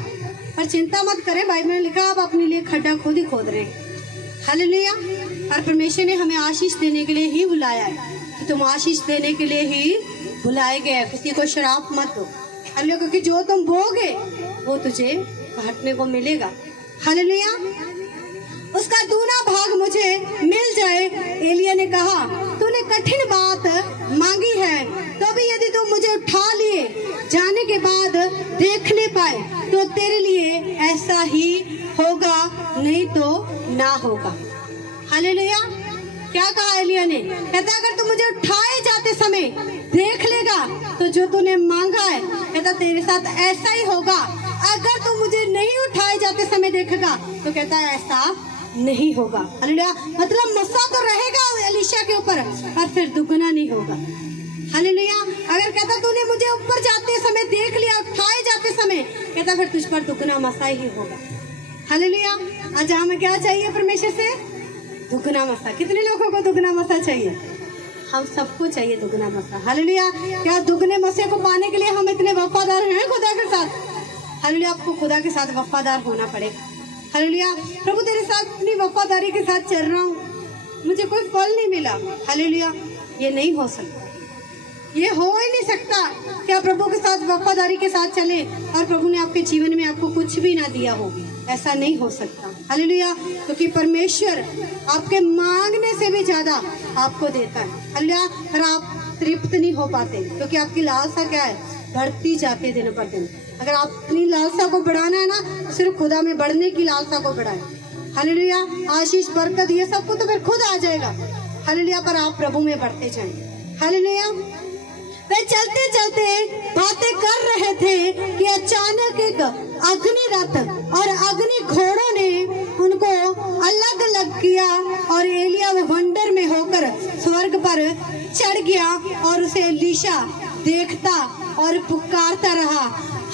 पर चिंता मत करें, बाइबल में लिखा आप अपने लिए खड्डा खुद ही खोद रहे हैं। हालेलुया। और परमेश्वर ने हमें आशीष देने के लिए ही बुलाया है, कि तुम आशीष देने के लिए ही बुलाए गए हैं, किसी को श्राप मत दो। हालेलुया। क्योंकि जो तुम बोगे वो तुझे काटने को मिलेगा। हालेलुया। उसका दूना भाग मुझे मिल जाए। एलिया ने कहा तूने कठिन बात मांगी है, तो भी यदि तू मुझे उठा लिए जाने के बाद देख ले पाए तो तेरे लिए ऐसा ही होगा, नहीं तो ना होगा। हालेलुया। क्या कहा एलिया ने? कहता अगर तू मुझे उठाए जाते समय देख लेगा तो जो तूने मांगा है, कहता तेरे साथ ऐसा ही होगा। अगर तू मुझे नहीं उठाए जाते समय देखेगा तो कहता है ऐसा नहीं होगा। हालेलुया। मतलब मसा तो रहेगा एलीशा के ऊपर, पर फिर दुगना नहीं होगा। हालेलुया। अगर कहता तूने मुझे ऊपर जाते समय देख लिया, उठाए जाते समय, कहता फिर तुझ पर दुगना मसा ही होगा। हालेलुया। आज हमें क्या चाहिए परमेश्वर से? दुगना मसा। कितने लोगों को दुगना मसा चाहिए? हम सबको चाहिए दुगना मसा। हालेलुया। क्या दुगने मसे को पाने के लिए हम इतने वफादार हैं खुदा के साथ? हालेलुया। आपको खुदा के साथ वफादार होना पड़ेगा। हालेलुया। प्रभु तेरे साथ इतनी वफादारी के साथ चल रहा हूँ, मुझे कोई फल नहीं मिला। हालेलुया। ये नहीं हो सकता, ये हो ही नहीं सकता कि आप प्रभु के साथ वफादारी के साथ चले और प्रभु ने आपके जीवन में आपको कुछ भी ना दिया हो। ऐसा नहीं हो सकता। हालेलुया। क्योंकि परमेश्वर आपके मांगने से भी ज्यादा आपको देता है। हालेलुया। पर आप तृप्त नहीं हो पाते, क्योंकि आपकी लालसा क्या है? बढ़ती जाती है दिन पर दिन। अगर आप अपनी लालसा को बढ़ाना है ना, तो सिर्फ खुदा में बढ़ने की लालसा को बढ़ाए। हालेलुया। आशीष, बरकत, ये सब को तो फिर खुद आ जाएगा। हालेलुया। पर आप प्रभु में बढ़ते जाएं। हालेलुया। वे चलते चलते बातें कर रहे थे कि अचानक एक अग्नि रथ और अग्नि घोड़ों ने उनको अलग अलग किया, और एलिया वो वंडर में होकर स्वर्ग पर चढ़ गया, और उसे एलीशा देखता और पुकारता रहा,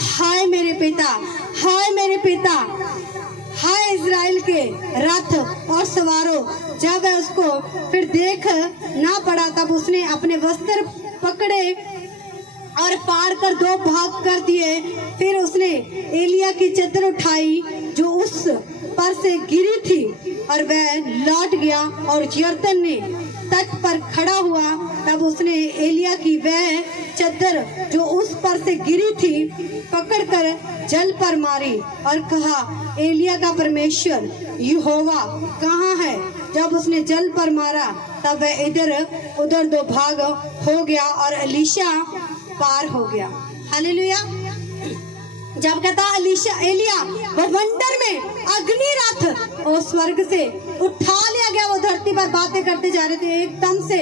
हाय मेरे पिता, हाय मेरे पिता, हाय इज़राइल के रथ और सवारों। जब उसको फिर देख ना पड़ा, तब उसने अपने वस्त्र पकड़े और फाड़ कर दो भाग कर दिए। फिर उसने एलिया की चद्दर उठाई जो उस पर से गिरी थी, और वह लौट गया और यरदन ने तट पर खड़ा हुआ। तब उसने एलिया की वह चद्दर जो उस पर से गिरी थी पकड़कर जल पर मारी और कहा, एलिया का परमेश्वर यहोवा कहाँ है? जब उसने जल पर मारा तब वह इधर उधर दो भाग हो गया और एलीशा पार हो गया। हालेलुया। जब कहता एलिया वो वंडर में अग्नि रथ और स्वर्ग से उठा लिया गया, वो धरती पर बातें करते जा रहे थे, एकदम से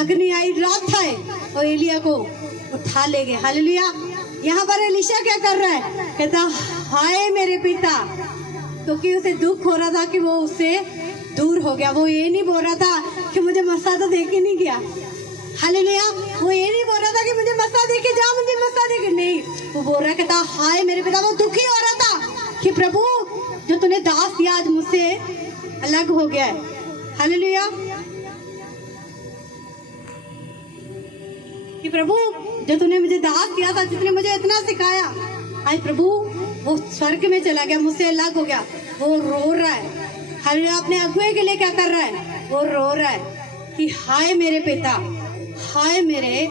अग्नि आई, रथ आए और एलिया को उठा ले गए। हालेलुया। यहाँ पर एलीशा क्या कर रहा है? कहता हाय मेरे पिता, क्योंकि उसे दुख हो रहा था कि वो उससे दूर हो गया। वो ये नहीं बोल रहा था कि मुझे मसा तो दे के नहीं गया। हालेलुया। वो ये नहीं बोल रहा था कि मुझे मसा दे के जा, मुझे मसा दे के नहीं, वो बोल रहा कहता हाय मेरे पिता। वो दुखी हो रहा था कि प्रभु जो तूने दास दिया आज मुझसे अलग हो गया है। हालेलुया। कि प्रभु जो तूने मुझे दास दिया था, जिसने मुझे इतना सिखाया, आज प्रभु वो स्वर्ग में चला गया, मुझसे अलग हो गया। वो रो रहा है। हालेलुया। अपने अगुए के लिए क्या कर रहा है? वो रो रहा है कि हाय मेरे पिता, हाय मेरे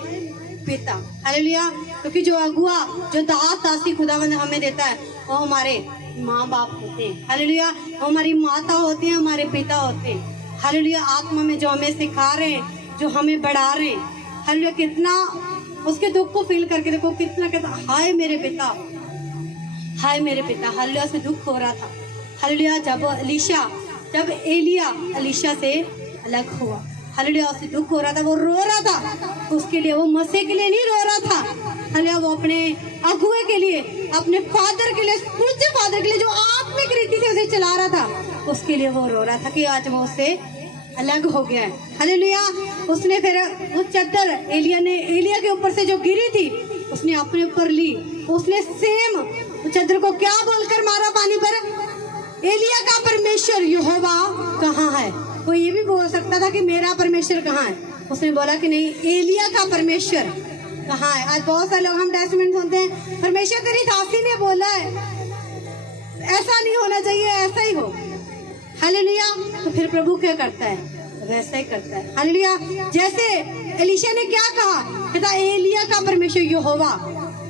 पिता। हालेलुया। क्योंकि जो अगुआ, जो दास दासी खुदावंद हमें देता है, वो हमारे माँ बाप होते हैं। हालेलुया। वो हमारी माता होती हैं, हमारे पिता होते हैं। हालेलुया। आत्मा में जो हमें सिखा रहे हैं, जो हमें बढ़ा रहे हैं। हालेलुया। कितना उसके दुख को फील करके देखो, कितना कहता हाय मेरे पिता, हाय मेरे पिता। हालेलुया। से दुख हो रहा था। हालेलुया। जब एलिया एलीशा से अलग हुआ, हालेलुया, उसे दुख हो रहा था, वो रो रहा था। उसके लिए, वो मसीह के लिए नहीं रो रहा था। हालेलुया। वो अपने अगुए के लिए, अपने फादर के लिए, पूज्य फादर के लिए, जो आत्मिक रीति से उसे चला रहा था, उसके लिए वो रो रहा था कि आज वो उससे अलग हो गया है। हालेलुया। उसने फिर वो चद्दर एलिया के ऊपर से जो गिरी थी, उसने अपने ऊपर ली। उसने सेम चद्दर को क्या बोलकर मारा पानी पर? एलिया का परमेश्वर यहोवा कहाँ है? वो ये भी बोल सकता था कि मेरा परमेश्वर कहाँ है। उसने बोला कि नहीं, एलिया का परमेश्वर कहाँ है। आज बहुत सारे लोग हम टेस्टमेंट सुनते हैं, परमेश्वर तेरी दासी ने बोला है, ऐसा नहीं होना चाहिए, ऐसा ही हो। हालेलुया। तो फिर प्रभु क्या करता है? वैसा ही करता है। हालेलुया। जैसे एलीशा ने क्या कहा, कहता एलिया का परमेश्वर यहोवा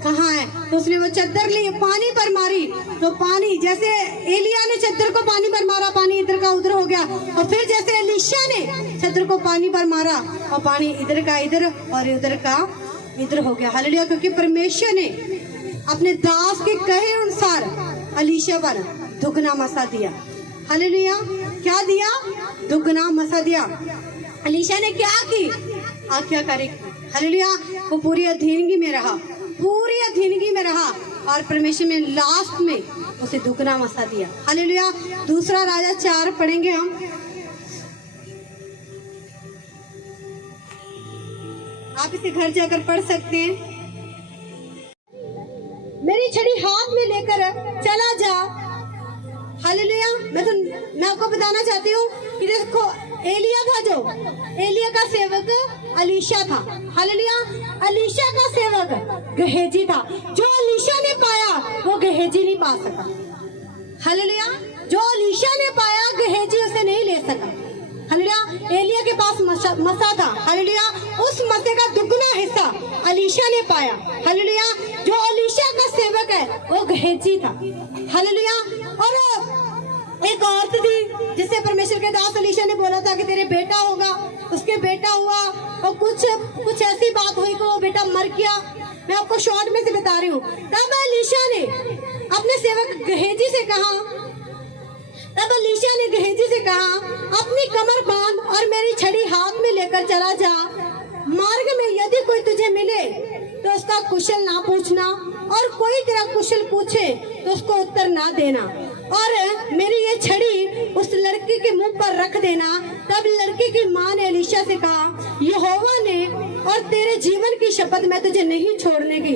कहाँ है? तो उसने वो चद्दर ली, पानी पर मारी, तो पानी, जैसे एलिया ने चद्दर को पानी पर मारा, पानी इधर का उधर हो गया। और फिर जैसे एलीशा ने चद्दर को पानी पर मारा, और पानी इधर का इधर और उधर का इधर हो गया। हालेलुया। क्योंकि परमेश्वर ने अपने दास के कहे अनुसार एलीशा पर दुगना मसा दिया। हालेलुया। क्या दिया? दुगना मसा दिया। एलीशा ने क्या की? आज्ञाकारी। हालेलुया। वो पूरी अधीनगी में रहा, पूरी अधीनगी में रहा, और परमेश्वर में लास्ट में उसे दुगना मसा दिया। हालेलुया। दूसरा राजा 4 पढ़ेंगे हम। आप इसे घर जाकर पढ़ सकते हैं। मेरी छड़ी हाथ में लेकर चला जा। हालेलुया। मैं आपको बताना चाहती हूँ कि देखो, एलिया था, जो एलिया का सेवक एलीशा था। हालेलुया। एलीशा का सेवक गहेजी था। जो एलीशा ने पाया वो गहेजी नहीं पा सका। हालेलुया। जो एलीशा ने पाया गहेजी उसे नहीं ले सका। हालेलुया। एलिया के पास मसा था। हालेलुया। उस मसे का दुगना हिस्सा एलीशा ने पाया। हालेलुया। जो एलीशा का सेवक है वो गहेजी था। हालेलुया। और एक औरत थी जिसे परमेश्वर के दास एलीशा ने बोला था कि तेरे बेटा होगा, उसके बेटा हुआ, और कुछ ऐसी बात हुई कि वो बेटा मर गया। मैं आपको शॉर्ट में से बता रही हूँ। तब एलीशा ने अपने सेवक गहेजी से कहा, अपनी कमर बांध और मेरी छड़ी हाथ में लेकर चला जा। मार्ग में यदि कोई तुझे मिले तो उसका कुशल ना पूछना, और कोई तेरा कुशल पूछे तो उसको उत्तर ना देना, और मेरी ये छड़ी उस लड़की के मुंह पर रख देना। तब लड़की की माँ ने एलीशा से कहा, यहोवा ने और तेरे जीवन की शपथ, मैं तुझे नहीं छोड़ने की।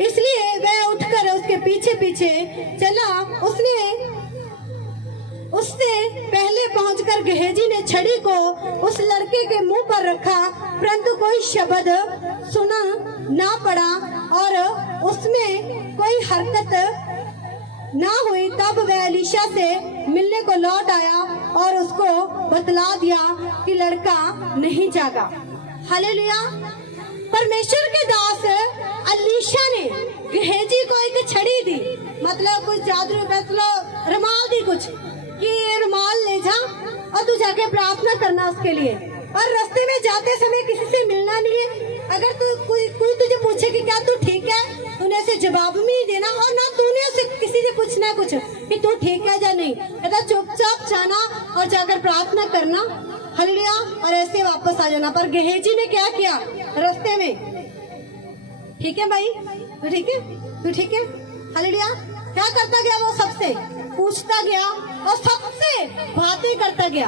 इसलिए वह उठकर उसके पीछे पीछे चला। उससे पहले पहुंचकर गहेजी ने छड़ी को उस लड़के के मुंह पर रखा, परंतु कोई शब्द सुना ना पड़ा और उसमें कोई हरकत ना हुई। तब वह एलीशा से मिलने को लौट आया और उसको बतला दिया कि लड़का नहीं जागा। हालेलुया। परमेश्वर के दास एलीशा ने गहेजी को एक छड़ी दी, मतलब कुछ जादू, मतलब रुमाल दी कुछ, कि ये रुमाल ले जा और तू जाके प्रार्थना करना उसके लिए, और रास्ते में जाते समय किसी से मिलना नहीं है। अगर तू कोई तुझे पूछे कि क्या तू ठीक है, तूने उसे जवाब भी नहीं देना, और ना तूने उसे किसी से पूछना कुछ कि तू ठीक है या नहीं। कहता चुपचाप जाना और जाकर प्रार्थना करना। हालेलुया। और ऐसे वापस आ जाना। पर गहेजी ने क्या किया रास्ते में? ठीक है भाई, तू ठीक है, तू ठीक है। हालेलुया। क्या करता गया? वो सबसे पूछता गया और सबसे बातें करता गया।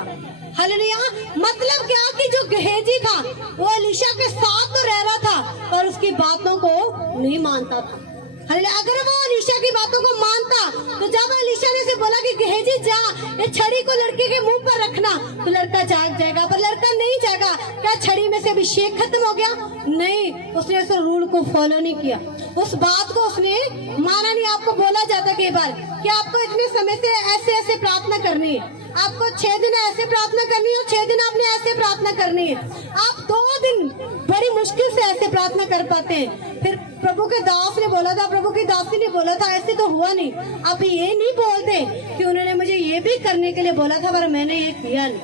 हालेलुया। मतलब क्या कि जो गहेजी था वो एलीशा के साथ तो रह रहा था, पर उसकी बातों को नहीं मानता था। हालेलुया। अगर वो एलीशा की बातों को मानता, तो जब एलीशा ने उसे बोला कि गहेजी जा, ये छड़ी को लड़के के मुंह पर रखना, तो लड़का जाग जाएगा, पर लड़का नहीं जागा। क्या छड़ी में से अभिषेक खत्म हो गया? नहीं, उसने उस रूल को फॉलो नहीं किया, उस बात को उसने माना नहीं। आपको बोला जाता कई बार कि आपको इतने समय से ऐसे ऐसे प्रार्थना करनी है, आपको 6 दिन ऐसे प्रार्थना करनी है और 6 दिन आपने ऐसे प्रार्थना करनी है। आप 2 दिन बड़ी मुश्किल से ऐसे प्रार्थना कर पाते हैं, फिर प्रभु के दास ने बोला था, प्रभु की दासी ने बोला था, ऐसे तो हुआ नहीं। आप ये नहीं बोलते कि उन्होंने मुझे ये भी करने के लिए बोला था पर मैंने ये किया नहीं।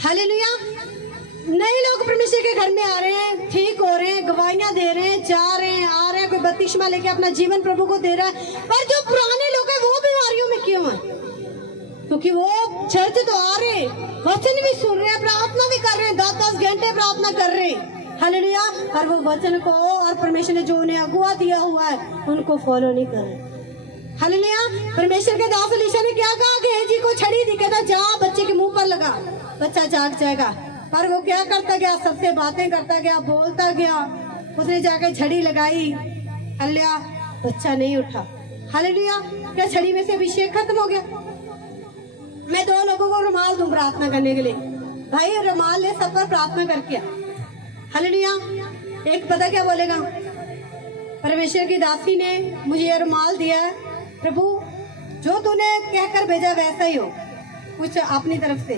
हालेलुया। नए लोग परमेश्वर के घर में आ रहे हैं, ठीक हो रहे हैं, गवाहियां दे रहे हैं, जा रहे हैं, आ रहे हैं, कोई बपतिस्मा लेके अपना जीवन प्रभु को दे रहा है। पर जो पुराने लोग हैं वो बीमारियों में क्यों है? क्योंकि वो चर्च तो आ रहे, वचन भी सुन रहे हैं, प्रार्थना भी कर रहे हैं, 10-10 घंटे प्रार्थना कर रहे हैं। हालेलुया। और वो वचन को और परमेश्वर ने जो उन्हें अगुआ दिया हुआ है उनको फॉलो नहीं कर रहे। हालेलुया। परमेश्वर के दास एलीशा ने क्या कहा कि गेहजी को छड़ी दी, कहता जा बच्चे के मुंह पर लगा, बच्चा जाग जाएगा। पर वो क्या करता गया? सबसे बातें करता गया, बोलता गया। उसने जाकर छड़ी लगाई, हालेलुया, बच्चा नहीं उठा। हालेलुया। क्या छड़ी में से अभिषेक खत्म हो गया? मैं 2 लोगों को रुमाल दूं प्रार्थना करने के लिए, भाई रुमाल ले, सब पर प्रार्थना करके। हालेलुया। एक पता क्या बोलेगा? परमेश्वर की दासी ने मुझे ये रुमाल दिया है, प्रभु जो तूने कहकर भेजा वैसा ही हो, कुछ अपनी तरफ से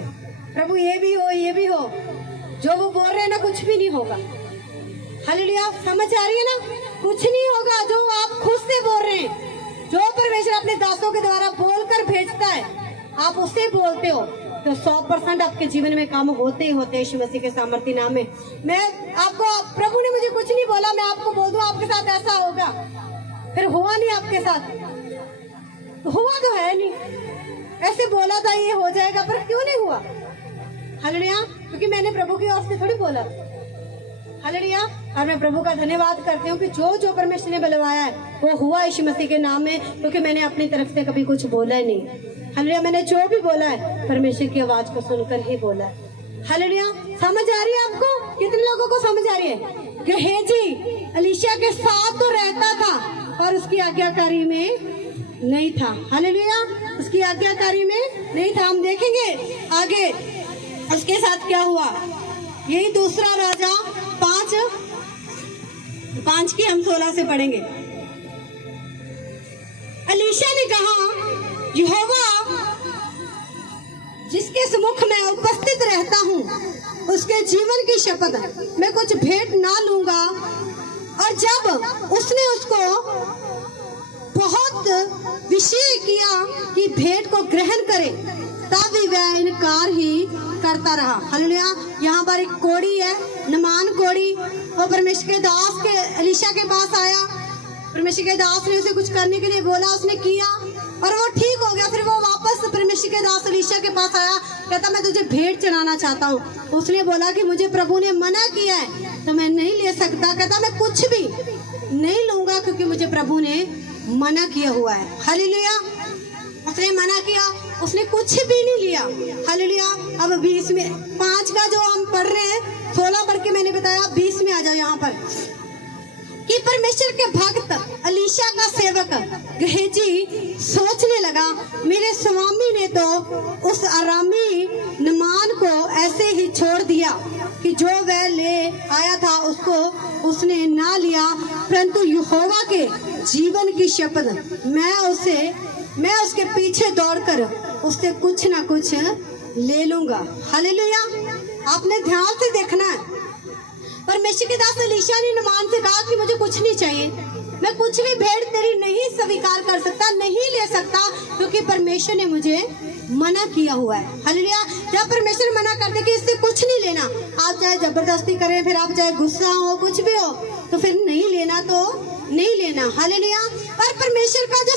प्रभु ये भी हो, ये भी हो, जो वो बोल रहे हैं ना कुछ भी नहीं होगा। हालेलुया। समझ आ रही है ना? कुछ नहीं होगा जो आप खुद से बोल रहे हैं। जो परमेश्वर अपने दासों के द्वारा बोलकर भेजता है, आप उससे बोलते हो तो 100% आपके जीवन में काम होते ही होते हैं। यीशु मसीह के सामर्थ्य नाम में मैं आपको, प्रभु ने मुझे कुछ नहीं बोला, मैं आपको बोल दूं आपके साथ ऐसा होगा, फिर हुआ नहीं आपके साथ, हुआ तो है नहीं। ऐसे बोला था ये हो जाएगा, पर क्यों नहीं हुआ? हालेलुया। क्योंकि मैंने प्रभु की ओर से थोड़ी बोला। हालेलुया। और मैं प्रभु का धन्यवाद करती हूँ कि जो जो परमेश्वर ने बुलवाया है वो हुआ यीशु मसीह के नाम में, क्योंकि मैंने अपनी तरफ से कभी कुछ बोला ही नहीं। हालेलुया। मैंने जो भी बोला है परमेश्वर की आवाज को सुनकर ही बोला है। हालेलुया। समझ आ रही है आपको? कितने लोगों को समझ आ रही है? गेहजी एलीशा के साथ तो रहता था और उसकी आज्ञाकारी में नहीं था। हालेलुया। उसकी आज्ञाकारी में नहीं था। हम देखेंगे आगे उसके साथ क्या हुआ। यही दूसरा राजा 5 की हम 16 से पढ़ेंगे। एलीशा ने कहा, यहोवा जिसके सम्मुख में उपस्थित रहता हूँ उसके जीवन की शपथ मैं कुछ भेंट ना लूंगा। और जब उसने उसको बहुत विषय किया कि भेंट को ग्रहण करे, तब भी वह इनकार ही करता रहा। हालेलुया। यहाँ पर एक कोड़ी है, नमान कोड़ी, वो परमेश्वर के दास के एलीशा के पास आया। परमेश्वर के दास ने उसे कुछ करने के लिए बोला, उसने किया और वो ठीक हो गया। फिर वो वापस परमेश्वर के दास एलीशा के पास आया, कहता मैं तुझे भेंट चढ़ाना चाहता हूँ। उसने बोला कि मुझे प्रभु ने मना किया है तो मैं नहीं ले सकता। कहता मैं कुछ भी नहीं लूंगा क्योंकि मुझे प्रभु ने मना किया हुआ है। हालेलुया। उसने मना किया, उसने कुछ भी नहीं लिया। हालेलुया। अब 20 में 5 का जो हम पढ़ रहे हैं, 16 पढ़ के मैंने बताया, 20 में आ जाओ यहाँ पर कि परमेश्वर के भक्त एलीशा का सेवक गेहजी सोचने लगा, मेरे स्वामी ने तो उस अरामी नमान को ऐसे ही छोड़ दिया कि जो वह ले आया था उसको उसने ना लिया, परंतु यहोवा के जीवन की शपथ मैं उसके पीछे दौड़कर उससे कुछ ना कुछ ले लूंगा। हालेलुया। आपने ध्यान से देखना है। परमेश्वर के दास एलीशा ने नमान से कहा कि मुझे कुछ नहीं चाहिए, मैं कुछ भी भेंट तेरी नहीं स्वीकार कर सकता, नहीं ले सकता, क्योंकि परमेश्वर ने मुझे मना किया हुआ है। हालेलुया। जब परमेश्वर मना करते कि इससे कुछ नहीं लेना, आप चाहे जबरदस्ती करें, फिर आप चाहे गुस्सा हो, कुछ भी हो, तो फिर नहीं लेना तो नहीं लेना। हालेलुया। पर परमेश्वर का जो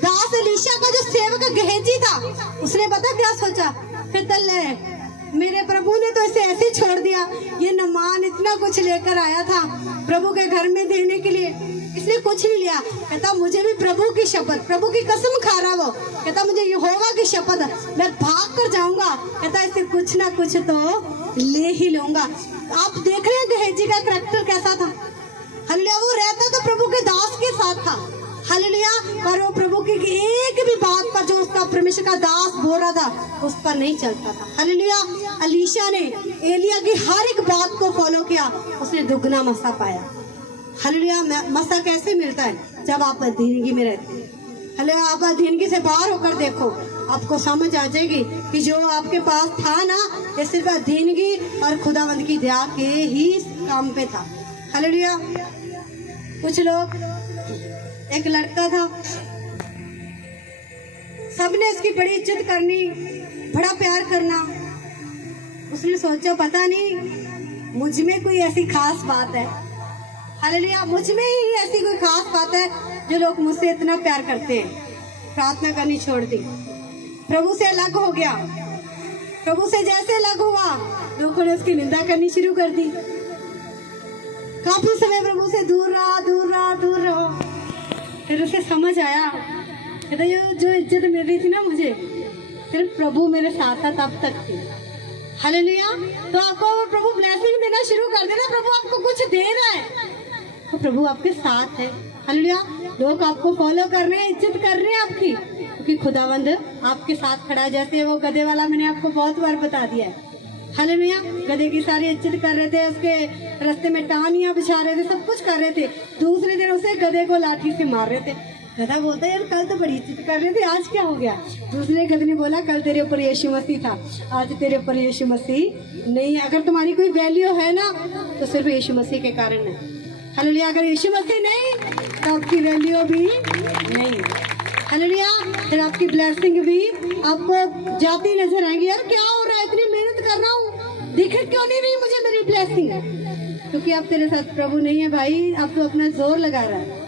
दास एलीशा का जो सेवक गेहजी था, उसने पता क्या सोचा, फिर तल्ले मेरे प्रभु ने तो इसे ऐसे छोड़ दिया। ये नमान इतना कुछ लेकर आया था प्रभु के घर में देने के लिए, इसने कुछ नहीं लिया। कहता मुझे भी प्रभु की शपथ, प्रभु की कसम खा रहा वो, कहता मुझे यहोवा की शपथ, मैं भाग कर जाऊंगा। कहता इसे कुछ ना कुछ तो ले ही लूंगा। आप देख रहे हैं गेहजी का करैक्टर कैसा था। हालेलुया। वो रहता तो प्रभु के दास के साथ था। हालेलुया। पर वो प्रभु की एक भी बात पर जो उसका परमेश्वर का दास बोल रहा था उस पर नहीं चलता था। हालेलुया। एलीशा ने एलिया की हर एक बात को फॉलो किया, उसने दुगना मसा पाया। हालेलुया। मसा कैसे मिलता है? जब आप अधीनगी में रहते हैं। हालेलुया। आप अधीनगी से बाहर होकर देखो, आपको समझ आ जाएगी कि जो आपके पास था ना, ये सिर्फ अधीनगी और खुदावंद की दया के ही काम पे था। हालेलुया। कुछ लोग, एक लड़का था, सबने उसकी बड़ी इज्जत करनी, बड़ा प्यार करना। उसने सोचा पता नहीं मुझ में कोई ऐसी खास बात है, हालेलुया, मुझ में ही ऐसी कोई खास बात है जो लोग मुझसे इतना प्यार करते हैं। प्रार्थना करनी छोड़ दी, प्रभु से अलग हो गया। प्रभु से जैसे अलग हुआ, लोगों ने उसकी निंदा करनी शुरू कर दी। काफी समय प्रभु से दूर रहा, दूर रहा, दूर रहा। फिर उसे समझ आया, कहता ये जो इज्जत मिल रही थी ना मुझे, सिर्फ प्रभु मेरे साथ था तब तक थी। हालेलुया। तो आपको प्रभु ब्लेसिंग देना शुरू कर देना, प्रभु आपको कुछ दे रहा है तो प्रभु आपके साथ है। हालेलुया। लोग आपको फॉलो कर रहे हैं, इज्जत कर रहे हैं आपकी, क्योंकि खुदावंद आपके साथ खड़ा है। जैसे वो गधे वाला मैंने आपको बहुत बार बता दिया है। हालेलुया। गधे की सारी इज्जत कर रहे थे, उसके रास्ते में टहनियां बिछा रहे थे, सब कुछ कर रहे थे। दूसरे दिन उसे गधे को लाठी से मार रहे थे। गधा बोलता है यार कल तो बड़ी इज्जत कर रहे थे, आज क्या हो गया? दूसरे गधे ने बोला कल तेरे ऊपर यीशु मसीह था, आज तेरे ऊपर यीशु मसीह नहीं। अगर तुम्हारी कोई वैल्यू है ना तो सिर्फ यीशु मसीह के कारण है। हालेलुया। अगर यीशु मसीह नहीं तो आपकी वैल्यू भी नहीं। हालेलुया। फिर आपकी ब्लेसिंग भी आपको जाती नजर आएंगी। यार क्या हो रहा है, इतनी मेहनत कर रहा हूँ, दिख क्यों नहीं रही मुझे मेरी ब्लेसिंग? क्योंकि आप तेरे साथ प्रभु नहीं है भाई, आप तो अपना जोर लगा रहा है।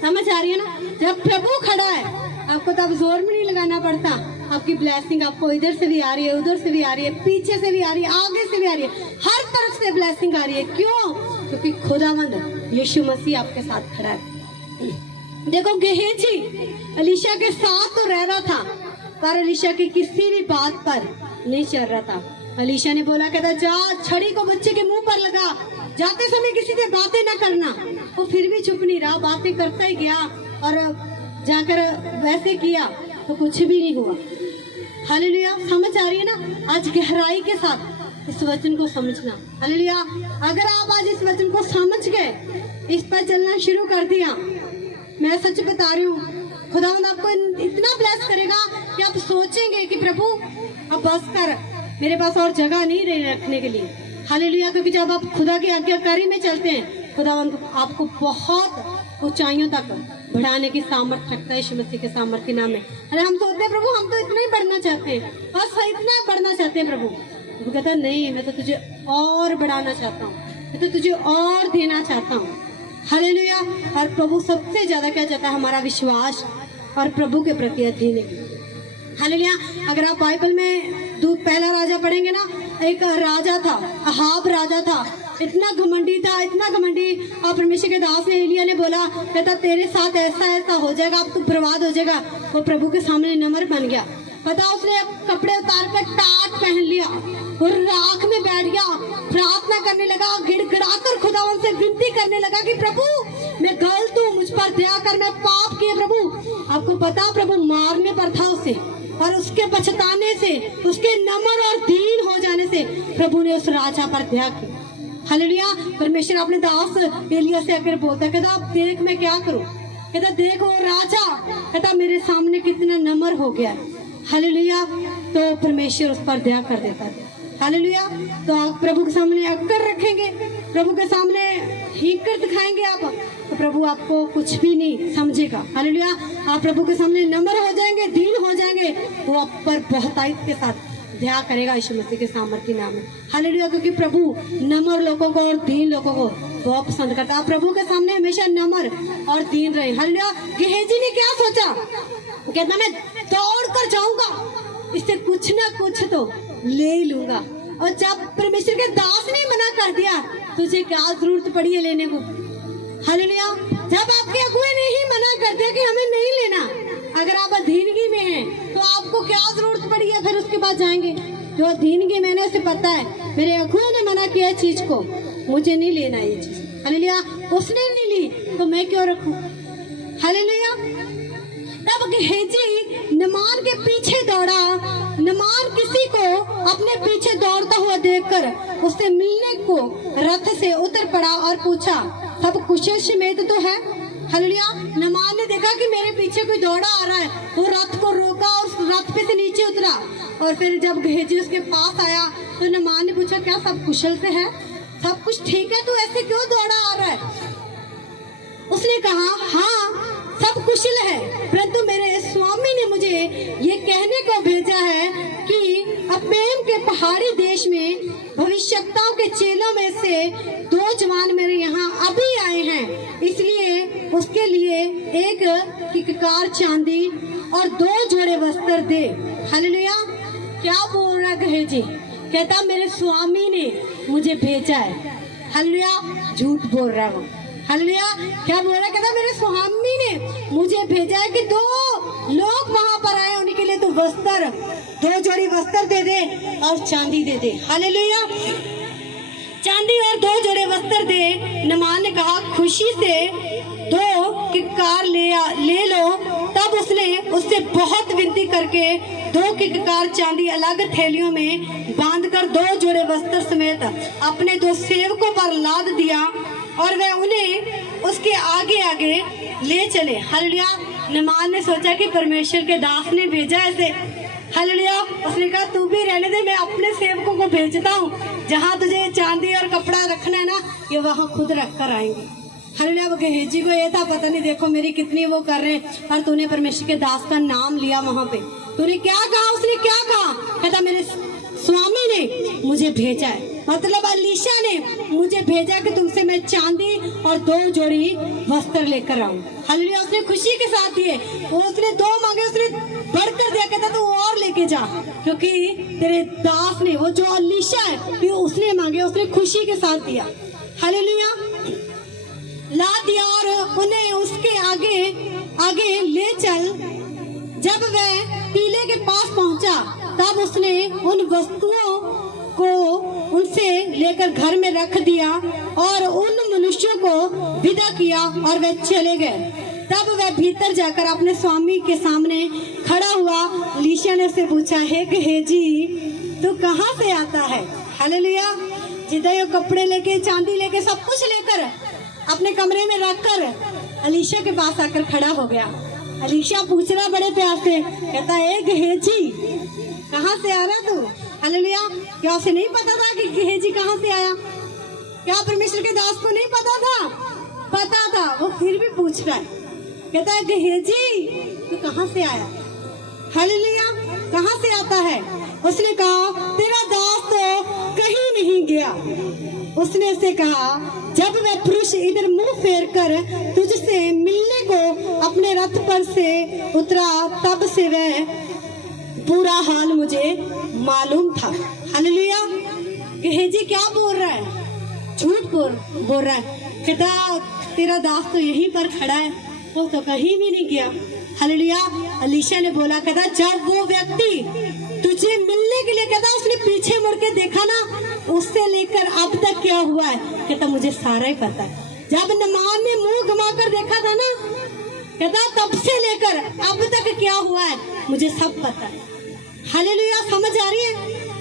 समझ आ रही है ना? जब प्रभु खड़ा है आपको तो अब जोर भी नहीं लगाना पड़ता। आपकी ब्लेसिंग आपको इधर से भी आ रही है, उधर से भी आ रही है, पीछे से भी आ रही है, आगे से भी आ रही है, हर तरफ से ब्लेसिंग आ रही है। क्यों? क्योंकि खुदावंद यीशु मसीह आपके साथ खड़ा है। देखो गेहजी एलीशा के साथ तो रह रहा था, पर एलीशा की किसी भी बात पर नहीं चल रहा था। एलीशा ने बोला, कहता जा छड़ी को बच्चे के मुंह पर लगा, जाते समय किसी से बातें ना करना। वो फिर भी चुप नहीं रहा, बातें करता ही गया और जाकर वैसे किया तो कुछ भी नहीं हुआ। हालेलुया। समझ आ रही है ना? आज गहराई के साथ इस वचन को समझना। हालेलुया। अगर आप आज इस वचन को समझ गए, इस पर चलना शुरू कर दिया, मैं सच बता रही हूँ, खुदावंद आपको इतना ब्लेस करेगा कि आप सोचेंगे कि प्रभु अब बस कर, मेरे पास और जगह नहीं रही रखने के लिए। हालेलुया। क्योंकि जब आप खुदा की आज्ञाकारी में चलते हैं, खुदावंद आपको बहुत ऊंचाइयों तक बढ़ाने की सामर्थ रखता है यीशु मसीह के सामर्थ के नाम में। अरे हम सोचते हैं प्रभु हम तो इतना ही बढ़ना चाहते हैं, बस इतना बढ़ना चाहते हैं। प्रभु कहता नहीं, मैं तो तुझे और बढ़ाना चाहता हूँ, मैं तो तुझे और देना चाहता हूँ। हालेलुया। और प्रभु सबसे ज्यादा क्या चाहता है? हमारा विश्वास और प्रभु के प्रति अधीन है। हालेलुया। अगर आप बाइबल में पहला राजा पढ़ेंगे ना, एक राजा था, अहाब राजा था, इतना घमंडी था, इतना घमंडी। और परमेश्वर के दास ने एलिया ने बोला, कहता तेरे साथ ऐसा ऐसा हो जाएगा, अब तू बर्बाद हो जाएगा। वो प्रभु के सामने नम्र बन गया। पता उसने कपड़े उतार कर टाट पहन लिया और राख में बैठ गया, प्रार्थना करने लगा, गिड़गिड़ाकर खुदावन से विनती करने लगा कि प्रभु मैं गलत हूँ, मुझ पर दया कर, मैं पाप किए प्रभु। आपको पता प्रभु मारने पर था उसे, और उसके पछताने से, उसके नम्र और दीन हो जाने से प्रभु ने उस राजा पर दया की। हालेलुया। परमेश्वर अपने दास एलिया से आकर बोलता, कहता अब देख मैं क्या करूं। कहता देख वो राजा, कहता मेरे सामने कितना नम्र हो गया। हालेलुया। तो परमेश्वर उस पर दया कर देता है। हालेलुया। तो आप प्रभु के सामने अक्कर रखेंगे, प्रभु के सामने हीकर दिखाएंगे आप, तो प्रभु आपको कुछ भी नहीं समझेगा। हालेलुया। आप प्रभु के सामने नम्र हो जाएंगे, दीन हो जाएंगे, वो आप पर बहुतायत के साथ दया करेगा यीशु मसीह के सामर्थ्य नाम में। हालेलुया। क्योंकि प्रभु नम्र लोगों को और दीन लोगों को बहुत पसंद करता है। आप प्रभु के सामने हमेशा नम्र और दीन रहे। हालेलुया। गेहजी ने क्या सोचा? कहता मैं दौड़ कर जाऊंगा, इससे कुछ ना कुछ तो ले लूंगा। और जब परमेश्वर के दास ने मना कर दिया, तुझे क्या जरूरत पड़ी है लेने को? हालेलुया। जब आपके अगुए ने ही मना कर दिया कि हमें नहीं लेना, अगर आप अधीनगी में हैं तो आपको क्या जरूरत पड़ी है फिर उसके बाद जाएंगे? जो अधीनगी में है उसे पता है मेरे अगुए ने मना किया चीज को, मुझे नहीं लेना ये चीज। हालेलुया। उसने नहीं ली तो मैं क्यों रखूं? हालेलुया। तब गेहजी नमान के पीछे दौड़ा। नमान किसी को अपने पीछे दौड़ता हुआ देखकर उससे मिलने को रथ से उतर पड़ा और पूछा, सब कुशल समेत तो है? हालेलुया। नमान ने देखा कि मेरे पीछे कोई दौड़ा आ रहा है, वो रथ को रोका और रथ पे से नीचे उतरा। और फिर जब गेहजी उसके पास आया तो नमान ने पूछा, क्या सब कुशल से है? सब कुछ ठीक है? तू ऐसे क्यों दौड़ा आ रहा है? उसने कहा, हाँ सब कुशल है, परंतु मेरे स्वामी ने मुझे ये कहने को भेजा है कि अपेम के पहाड़ी देश में भविष्यवक्ताओं के चेलों में से 2 जवान मेरे यहाँ अभी आए हैं, इसलिए उसके लिए एक किककार चांदी और 2 जोड़े वस्त्र दे। हालेलुया। क्या बोल रहा गेहजी? कहता मेरे स्वामी ने मुझे भेजा है। हालेलुया। झूठ बोल रहा है वो। हालेलुया। क्या बोल रहा है? कहता मेरे स्वामी ने मुझे भेजा है कि 2 लोग वहां पर आए, उनके लिए तो वस्त्र, 2 जोड़ी वस्त्र दे दे और चांदी दे दे। हालेलुया। चांदी और 2 जोड़े वस्त्र दे। नमान ने कहा, खुशी से 2 किक्कार ले लो। तब उसने उससे बहुत विनती करके 2 किक्कार चांदी अलग थैलियों में बांधकर 2 जोड़े वस्त्र समेत अपने 2 सेवकों पर लाद दिया और वह उन्हें उसके आगे आगे ले चले। हालेलुया। नमान ने सोचा कि परमेश्वर के दास ने भेजा ऐसे। हालेलुया। उसने कहा, तू भी रहने दे, मैं अपने सेवकों को भेजता हूँ, जहाँ तुझे चांदी और कपड़ा रखना है ना, ये वहाँ खुद रख कर आएंगे। हालेलुया। वो गेहजी को ये था, पता नहीं देखो मेरी कितनी वो कर रहे हैं, और तूने परमेश्वर के दास का नाम लिया वहाँ पे। तूने क्या कहा? उसने क्या कहा? कहता मेरे स्वामी ने मुझे भेजा है, मतलब अलीशा ने मुझे भेजा कि तुमसे मैं चांदी और 2 जोड़ी वस्त्र लेकर आऊं। हालेलुया। उसने खुशी के साथ दिए। वो उसने 2 मांगे, उसने बढ़कर दिया। कहता तू और लेके जा, क्योंकि तेरे दास ने, वो जो अलीशा है, कि उसने मांगे, उसने खुशी के साथ दिया। हालेलुया। ला दिया और उन्हें उसके आगे आगे ले चल। जब वह टीले के पास पहुंचा, तब उसने उन वस्तुओं को उनसे लेकर घर में रख दिया और उन मनुष्यों को विदा किया और वे चले गए। तब वह भीतर जाकर अपने स्वामी के सामने खड़ा हुआ। अलीशा ने उससे पूछा, हे गेहजी, तू कहाँ से आता है? हालेलुया। जिधर कपड़े लेके, चांदी लेके, सब कुछ लेकर अपने कमरे में रखकर अलीशा के पास आकर खड़ा हो गया। अलीशा पूछ रहा बड़े प्यार से, कहता है, गेहजी कहाँ से आ रहा तू? हालेलुया। क्या उसे नहीं पता था कि गेहजी कहाँ से आया? क्या परमेश्वर के दास को नहीं पता था? पता था, वो फिर भी पूछ रहा है। कहता है, गेहजी तू कहाँ से आया? हालेलुया। कहाँ से आता है? उसने कहा, तेरा दास तो कहीं नहीं गया। उसने उसे कहा, जब वह पुरुष इधर मुंह फेर कर तुझसे मिलने को अपने रथ पर से उतरा, तब से वह पूरा हाल मुझे मालूम था। हालेलुया। गेहजी क्या बोल रहा है? झूठ बोल रहा है। कहता तेरा दास तो यहीं पर खड़ा है, वो तो कहीं भी नहीं गया। हालेलुया। अलीशा ने बोला, कहता जब वो व्यक्ति तुझे मिलने के लिए, कहता उसने पीछे मुड़ के देखा ना, उससे लेकर अब तक क्या हुआ है, कहता मुझे सारा ही पता है। जब नमान ने मुंह घुमाकर देखा था ना, कहता तब से लेकर अब तक क्या हुआ है मुझे सब पता है। हालेलुया। समझ आ रही है?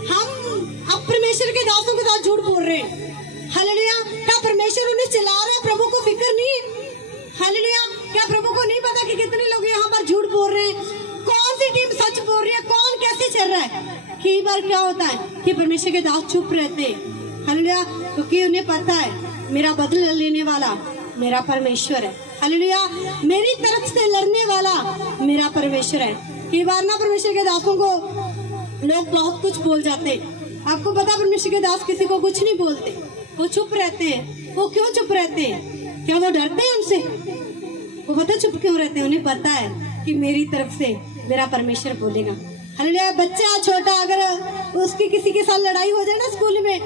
हम अब परमेश्वर के दासों के साथ झूठ बोल रहे हैं। हालेलुया। क्या परमेश्वर उन्हें चला रहा है? प्रभु को फिक्र नहीं? हालेलुया। क्या प्रभु को नहीं पता कि कितने लोग यहाँ पर झूठ बोल रहे हैं? कौन सी टीम सच बोल रही है, कौन कैसे चल रहा है? कई बार क्या होता है कि परमेश्वर के दास चुप रहते हैं। हालेलुया। क्योंकि उन्हें पता है मेरा बदला लेने वाला मेरा परमेश्वर है। हालेलुया। मेरी तरफ से लड़ने वाला मेरा परमेश्वर है। कई बार ना परमेश्वर के दासों को लोग बहुत कुछ बोल जाते हैं। आपको पता परमेश्वर के दास किसी को कुछ नहीं बोलते, वो चुप रहते हैं। वो क्यों चुप रहते हैं? क्या वो डरते हैं उनसे? वो पता चुप क्यों रहते हैं? उन्हें पता है कि मेरी तरफ से मेरा परमेश्वर बोलेगा। हालेलुया। बच्चा छोटा, अगर उसकी किसी के साथ लड़ाई हो जाए ना स्कूल में,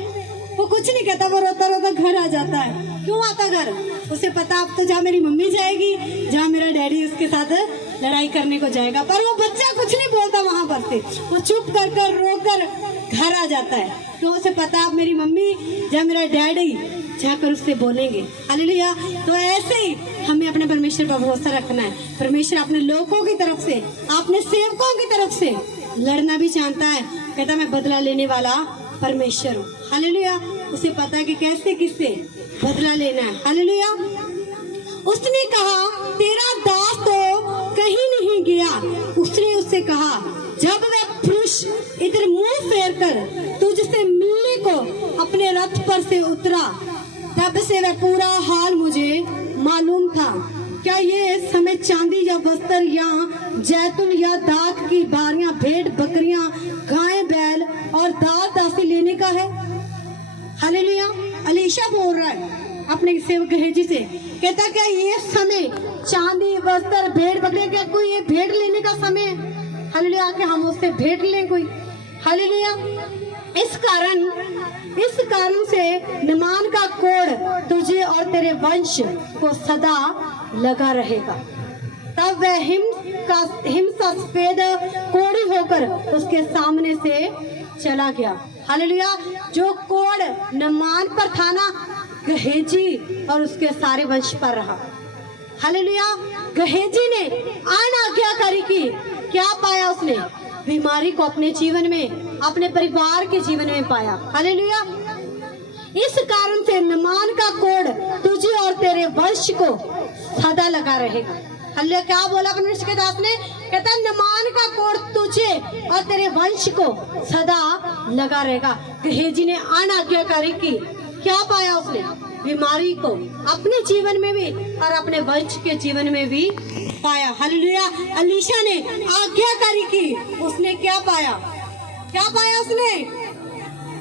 वो कुछ नहीं कहता, वो रोता रोता घर आ जाता है। क्यों आता घर? उसे पता अब तो जहाँ मेरी मम्मी जाएगी, जहाँ मेरा डैडी उसके साथ लड़ाई करने को जाएगा। पर वो बच्चा कुछ नहीं बोलता वहां पर से, वो चुप कर कर रो कर घर आ जाता है। तो उसे पता अब मेरी मम्मी जहाँ मेरा डैडी जाकर उससे बोलेंगे। हालेलुया। तो ऐसे ही हमें अपने परमेश्वर पर भरोसा रखना है। परमेश्वर अपने लोगों की तरफ से, अपने सेवकों की तरफ से लड़ना भी जानता है। कहता मैं बदला लेने वाला परमेश्वर हूँ। हालेलुया। उसे पता है कि कैसे किससे बदला लेना है। हालेलुया। उसने कहा तेरा दास तो कहीं नहीं गया। उसने उससे कहा जब वह पुरुष इधर मुंह फेर कर तुझसे मिलने को अपने रथ पर से उतरा, तब से वह पूरा हाल मुझे मालूम था। क्या ये समय चांदी या वस्त्र या जैतून या दाख की बारियां, भेड़ बकरियां, गाय बैल और दास दासी लेने का है? हालेलुया। एलीशा बोल रहा है अपने सेवक गेहजी से, कहता क्या ये समय चांदी वस्त्र भेड़ बकरियां, क्या कोई ये भेड़ लेने का समय है? हालेलुया, कि हम उससे भेड़ लें कोई? हालेलुया। इस कारण से निमान का कोढ़ तुझे और तेरे वंश को सदा लगा रहेगा। तब वह हिमसा सफेद कोढ़ी होकर उसके सामने से चला गया। हालेलुया। जो कोढ़ निमान पर था ना, गेहजी और उसके सारे वंश पर रहा। हालेलुया। गेहजी ने अनाज्ञाकारी की, क्या पाया उसने? बीमारी को अपने जीवन में, अपने परिवार के जीवन में पाया। हालेलुया। इस कारण से निमान का कोढ़ तुझे और तेरे वंश को सदा लगा रहेगा। हालेलुया। क्या बोला परमेश्वर के दास ने? कहता निमान का कोढ़ तुझे और तेरे वंश को सदा लगा रहेगा। गेहजी ने अनाज्ञाकारी की, क्या पाया उसने? बीमारी को अपने जीवन में भी और अपने वंश के जीवन में भी पाया। हालेलुया। एलीशा ने आज्ञाकारी की, उसने क्या पाया? क्या पाया उसने?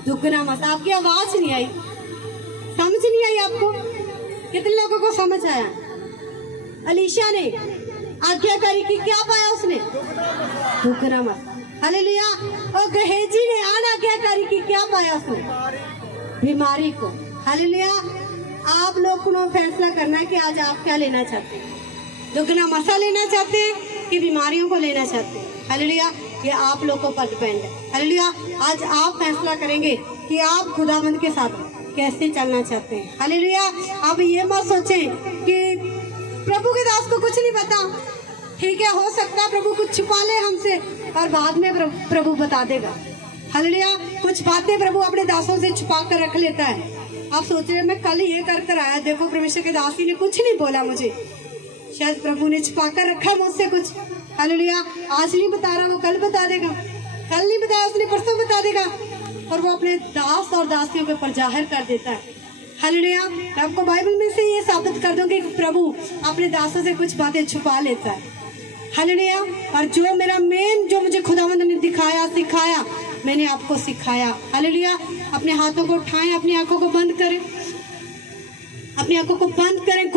दुगना मत। आपकी आवाज नहीं आई, समझ नहीं आई आपको? कितने लोगों को समझ आया? एलीशा ने आज्ञाकारी की, क्या पाया उसने? दुगना मत। हालेलुया। और गेहजी ने अनाज्ञाकारी की, क्या पाया उसने? बीमारी को। हालेलुया। आप लोग को फैसला करना है कि आज आप क्या लेना चाहते हैं, दुगना मसा लेना चाहते हैं कि बीमारियों को लेना चाहते हैं? हालेलुया। ये आप लोगों पर डिपेंड है। हालेलुया। आज आप फैसला करेंगे कि आप खुदावंद के साथ कैसे चलना चाहते हैं। हालेलुया। आप ये मत सोचें कि प्रभु के दास को कुछ नहीं पता, ठीक है, हो सकता है प्रभु कुछ छुपा ले हमसे और बाद में प्रभु बता देगा। हालेलुया। कुछ बातें प्रभु अपने दासों से छुपा कर रख लेता है। आप सोच रहे हैं मैं कल ये कर आया, देखो परमेश्वर के दास ने कुछ नहीं बोला मुझे, शायद प्रभु ने छुपा कर रखा मुझसे कुछ। हालेलुया। आज नहीं बता रहा, वो कल बता देगा। कल नहीं बताया उसने, परसों बता देगा। और वो अपने दास और दासियों के ऊपर जाहिर कर देता है। हालेलुया। मैं आपको बाइबल में से ये साबित कर दूंगी कि प्रभु अपने दासों से कुछ बातें छुपा लेता है। हालेलुया। और जो मेरा जो मुझे खुदावंद ने दिखाया, सिखाया, मैंने आपको सिखाया। हालेलुया। अपने हाथों को उठाएं, अपनी आंखों को बंद करें, अपनी आंखों को बंद करें।